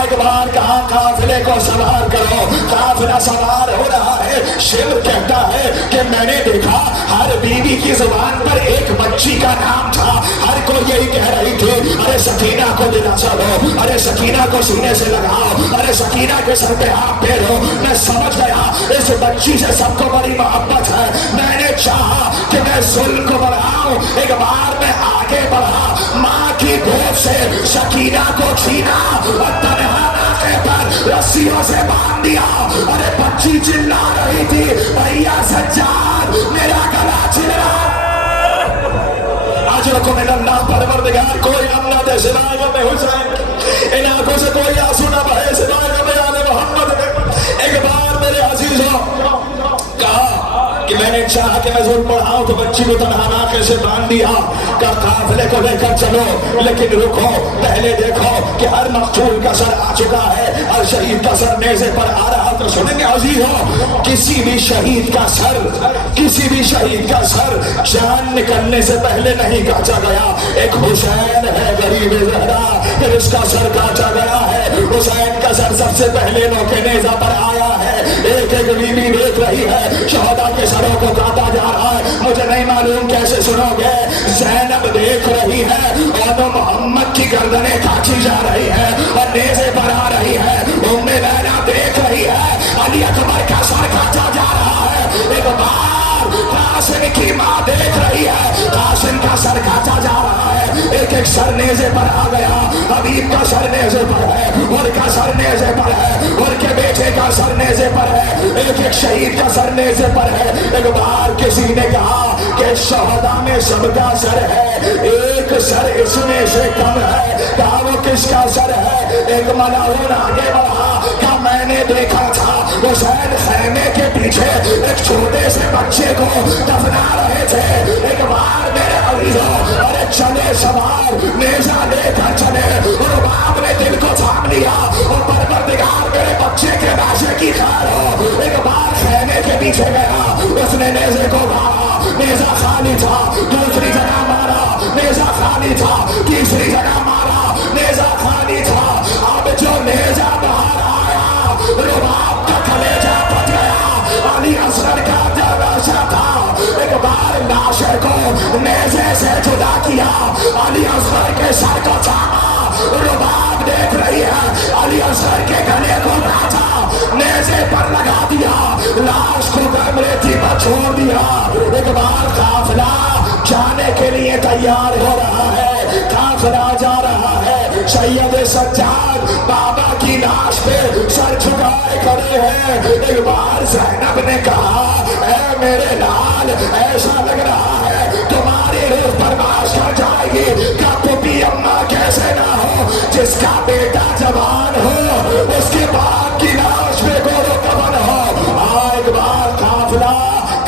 एक बार कहा काफिले को सवार करो, काफिला सवार हो रहा है। शिव कहता है कि मैंने देखा हर बीवी की जुबान पर एक बच्ची का नाम था, हर को यही कह रही थी अरे सकीना को दिलासा दो, अरे सकीना को सीने से लगाओ, अरे सकीना के सर पे हाथ फेरो। मैं समझ गया इस बच्ची से सबको बड़ी मोहब्बत है। मैंने चाहा कि मैं जुल्म को बढ़ाऊं। एक बार मैं आगे बढ़ा, माँ की गोद से सकीना को छीना और तन्हा नाके पर रस्सियों से बांध दिया। अरे बच्ची चिल्ला रही थी भैया सज्जाद मेरा गला छिल रहा। आज को मिला ना परवरदिगार कोई अमना दे सिवाय में हुसैन, इन आंखों से कोई आंसू ना बहे सिवाय में आने मोहम्मद। एक बार मेरे अजीजों कहा कि मैंने चाहा कि मैं ज़रूर पढ़ाऊं तो बच्ची को तनहा नाके से बांध दिया का काफिले को लेकर चलो, लेकिन रुको, पहले देखो कि हर मकतूल का सर आ चुका है, हर शहीद का सर नेज़े पर आ रहा। तो सुनेंगे अज़ीज़ों, किसी भी शहीद का सर जान निकलने से पहले नहीं काटा गया। एक हुसैन है गरीब ज़हरा, फिर उसका सर काटा गया है। हुसैन का सर सबसे पहले नौके नेज़ा पर आया है। एक एक बीवी देख रही है, शहदा के सरों को काटा जा रहा है। मुझे नहीं मालूम कैसे सुनोगे। ज़ैनब देख रही है और मोहम्मद की गर्दनें काटी जा रही है और नेज़े पर आ रही है। उम्मे लैला देख रही है, अली अकबर का सर काटा जा रहा है। एक बार कासिम की माँ देख रही है, कासिम का सर काटा जा रहा है। एक एक सर नेज़े पर आ गया। हबीब का सर नेज़े पर है, उनका सर नेज़े पर है, उनके बेटे का सर नेज़े पर है, एक एक शहीद का सर नेज़े पर है। एक बार किसी ने कहा कि शहदा में सबका सर है, एक सर इसमें से कम है। कहा वो किसका सर है? एक मलाउन आगे बढ़ा, कहा मैंने देखा था हुसैन खैमे के पीछे एक छोटे से बच्चे को दफना रहे थे। एक बार मेरे अजीजों, अरे चले सवार नेज़ा लेकर चले, और बाप ने दिल को थाम लिया और परवरदिगार मेरे बच्चे के लाशे की खैर हो। एक बार खैमे के पीछे गया, उसने नेज़े को मारा, नेज़ा खाली था। दूसरी जगह मारा, नेज़ा खाली था। तीसरी जगह मारा, नेज़ा खाली था। अब जो नेज़ा बाहर आया, रुबाब का कलेजा फट गया। अली असगर का लाशा था। एक बार लाशे को नेज़े से जुदा किया, अली असगर के सर को थामा। रुबाब देख रही है, अली असगर के गले को काटा, नेज़े पर लगा दिया, लाश को गमरेती पर छोड़ दिया। एक बार काफिला जाने के लिए तैयार हो रहा है, काफिला जा रहा है। सैयद सज्जाद बाबा की लाश पे सर झुकाए खड़े हैं। एक बार ज़ैनब ने कहा, ऐ मेरे लाल, ऐसा लग रहा है तुम्हारी रूह परवास कर जाएगी। क्या पुपी अम्मा कैसे ना हो, जिसका बेटा जवान हो उसके बाप की लाश पे गोरो कफन हो। एक बार काफिला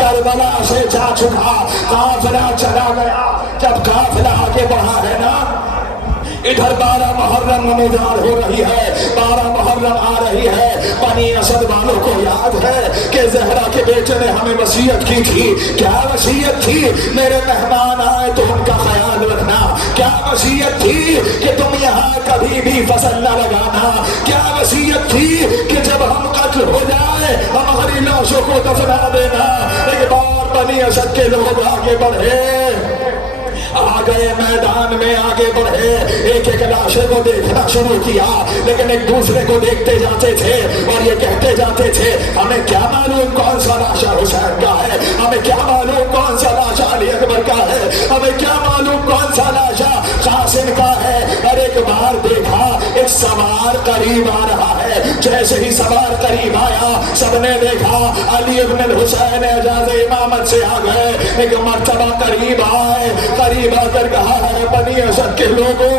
करबला से जा चुका, काफिला चला गया। जब काफिला आगे बढ़ा है ना, इधर 12 मुहर्रम नमोदार हो रही है, 12 मुहर्रम आ रही है। बनी असद वालों को याद है कि ज़हरा के बेटे ने हमें वसीयत की थी। क्या वसीयत थी? मेरे मेहमान आए तो उनका ख्याल रखना। क्या वसीयत थी कि तुम यहाँ कभी भी फसल न लगाना। क्या वसीयत थी कि जब हम कत्ल हो जाए हमारी लाशों को दफना देना। एक बार बनी असद के लोग आगे बढ़े, आ गए मैदान में, आगे बढ़े, एक एक लाशे को देखना शुरू किया, लेकिन एक दूसरे को देखते जाते थे और ये कहते जाते थे, हमें क्या मालूम कौन सा लाशा हुसैन का है, हमें क्या मालूम कौन सा लाशा अली अकबर का है, हमें क्या मालूम कौन सा लाशा कासिम का है। और एक बार देखा एक सवार करीब आ रहा है। जैसे ही सवार करीब आया, सबने देखा अली इब्न हुसैन एजाज़ इमामत से आ गए। एक मर्तबा करीब आए, करीब आकर कहा है, बनी असद के लोगों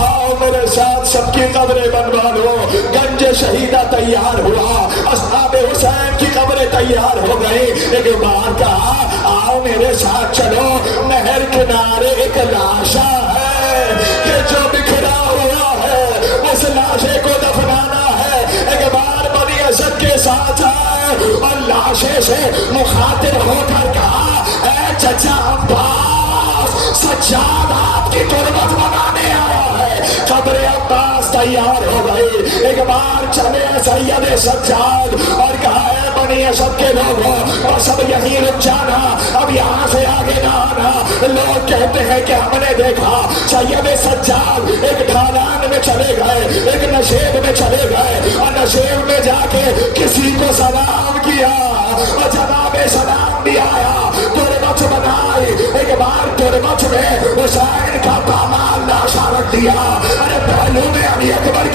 आओ मेरे साथ, सबकी कब्रें बनवा लो। गंज शहीदा तैयार हुआ, अस्हाब हुसैन की कब्रें तैयार हो गई। एक बार कहा आओ मेरे साथ चलो, नहर किनारे एक लाशा है कि जो बिखरा हुआ है, उस लाशे को दफनाना है। एक बार बनी असद के साथ आए और लाशे से मुखातिब होकर कहा, ऐ चचा अब्बास, सज्जाद आपकी तुरबत बनाने आया है। कब्र अब्बास तैयार हो गई। एक बार चले सैयद सज्जाद और कहा, है बनी असद के लोगों बस अब यहीं रुक जाना, अब यहाँ से आगे ना आना। लोग कहते हैं कि हमने देखा सैयद सज्जाद एक ढालान में चले गए, एक नशेब में चले गए और नशेब में जाके किसी को सलाम किया और जवाब सलाम भी आया, तुरबत बनाई। एक बार तुरबत में हुसैन का पामाल लाशा रख दिया। अरे पहलू में अली अकबर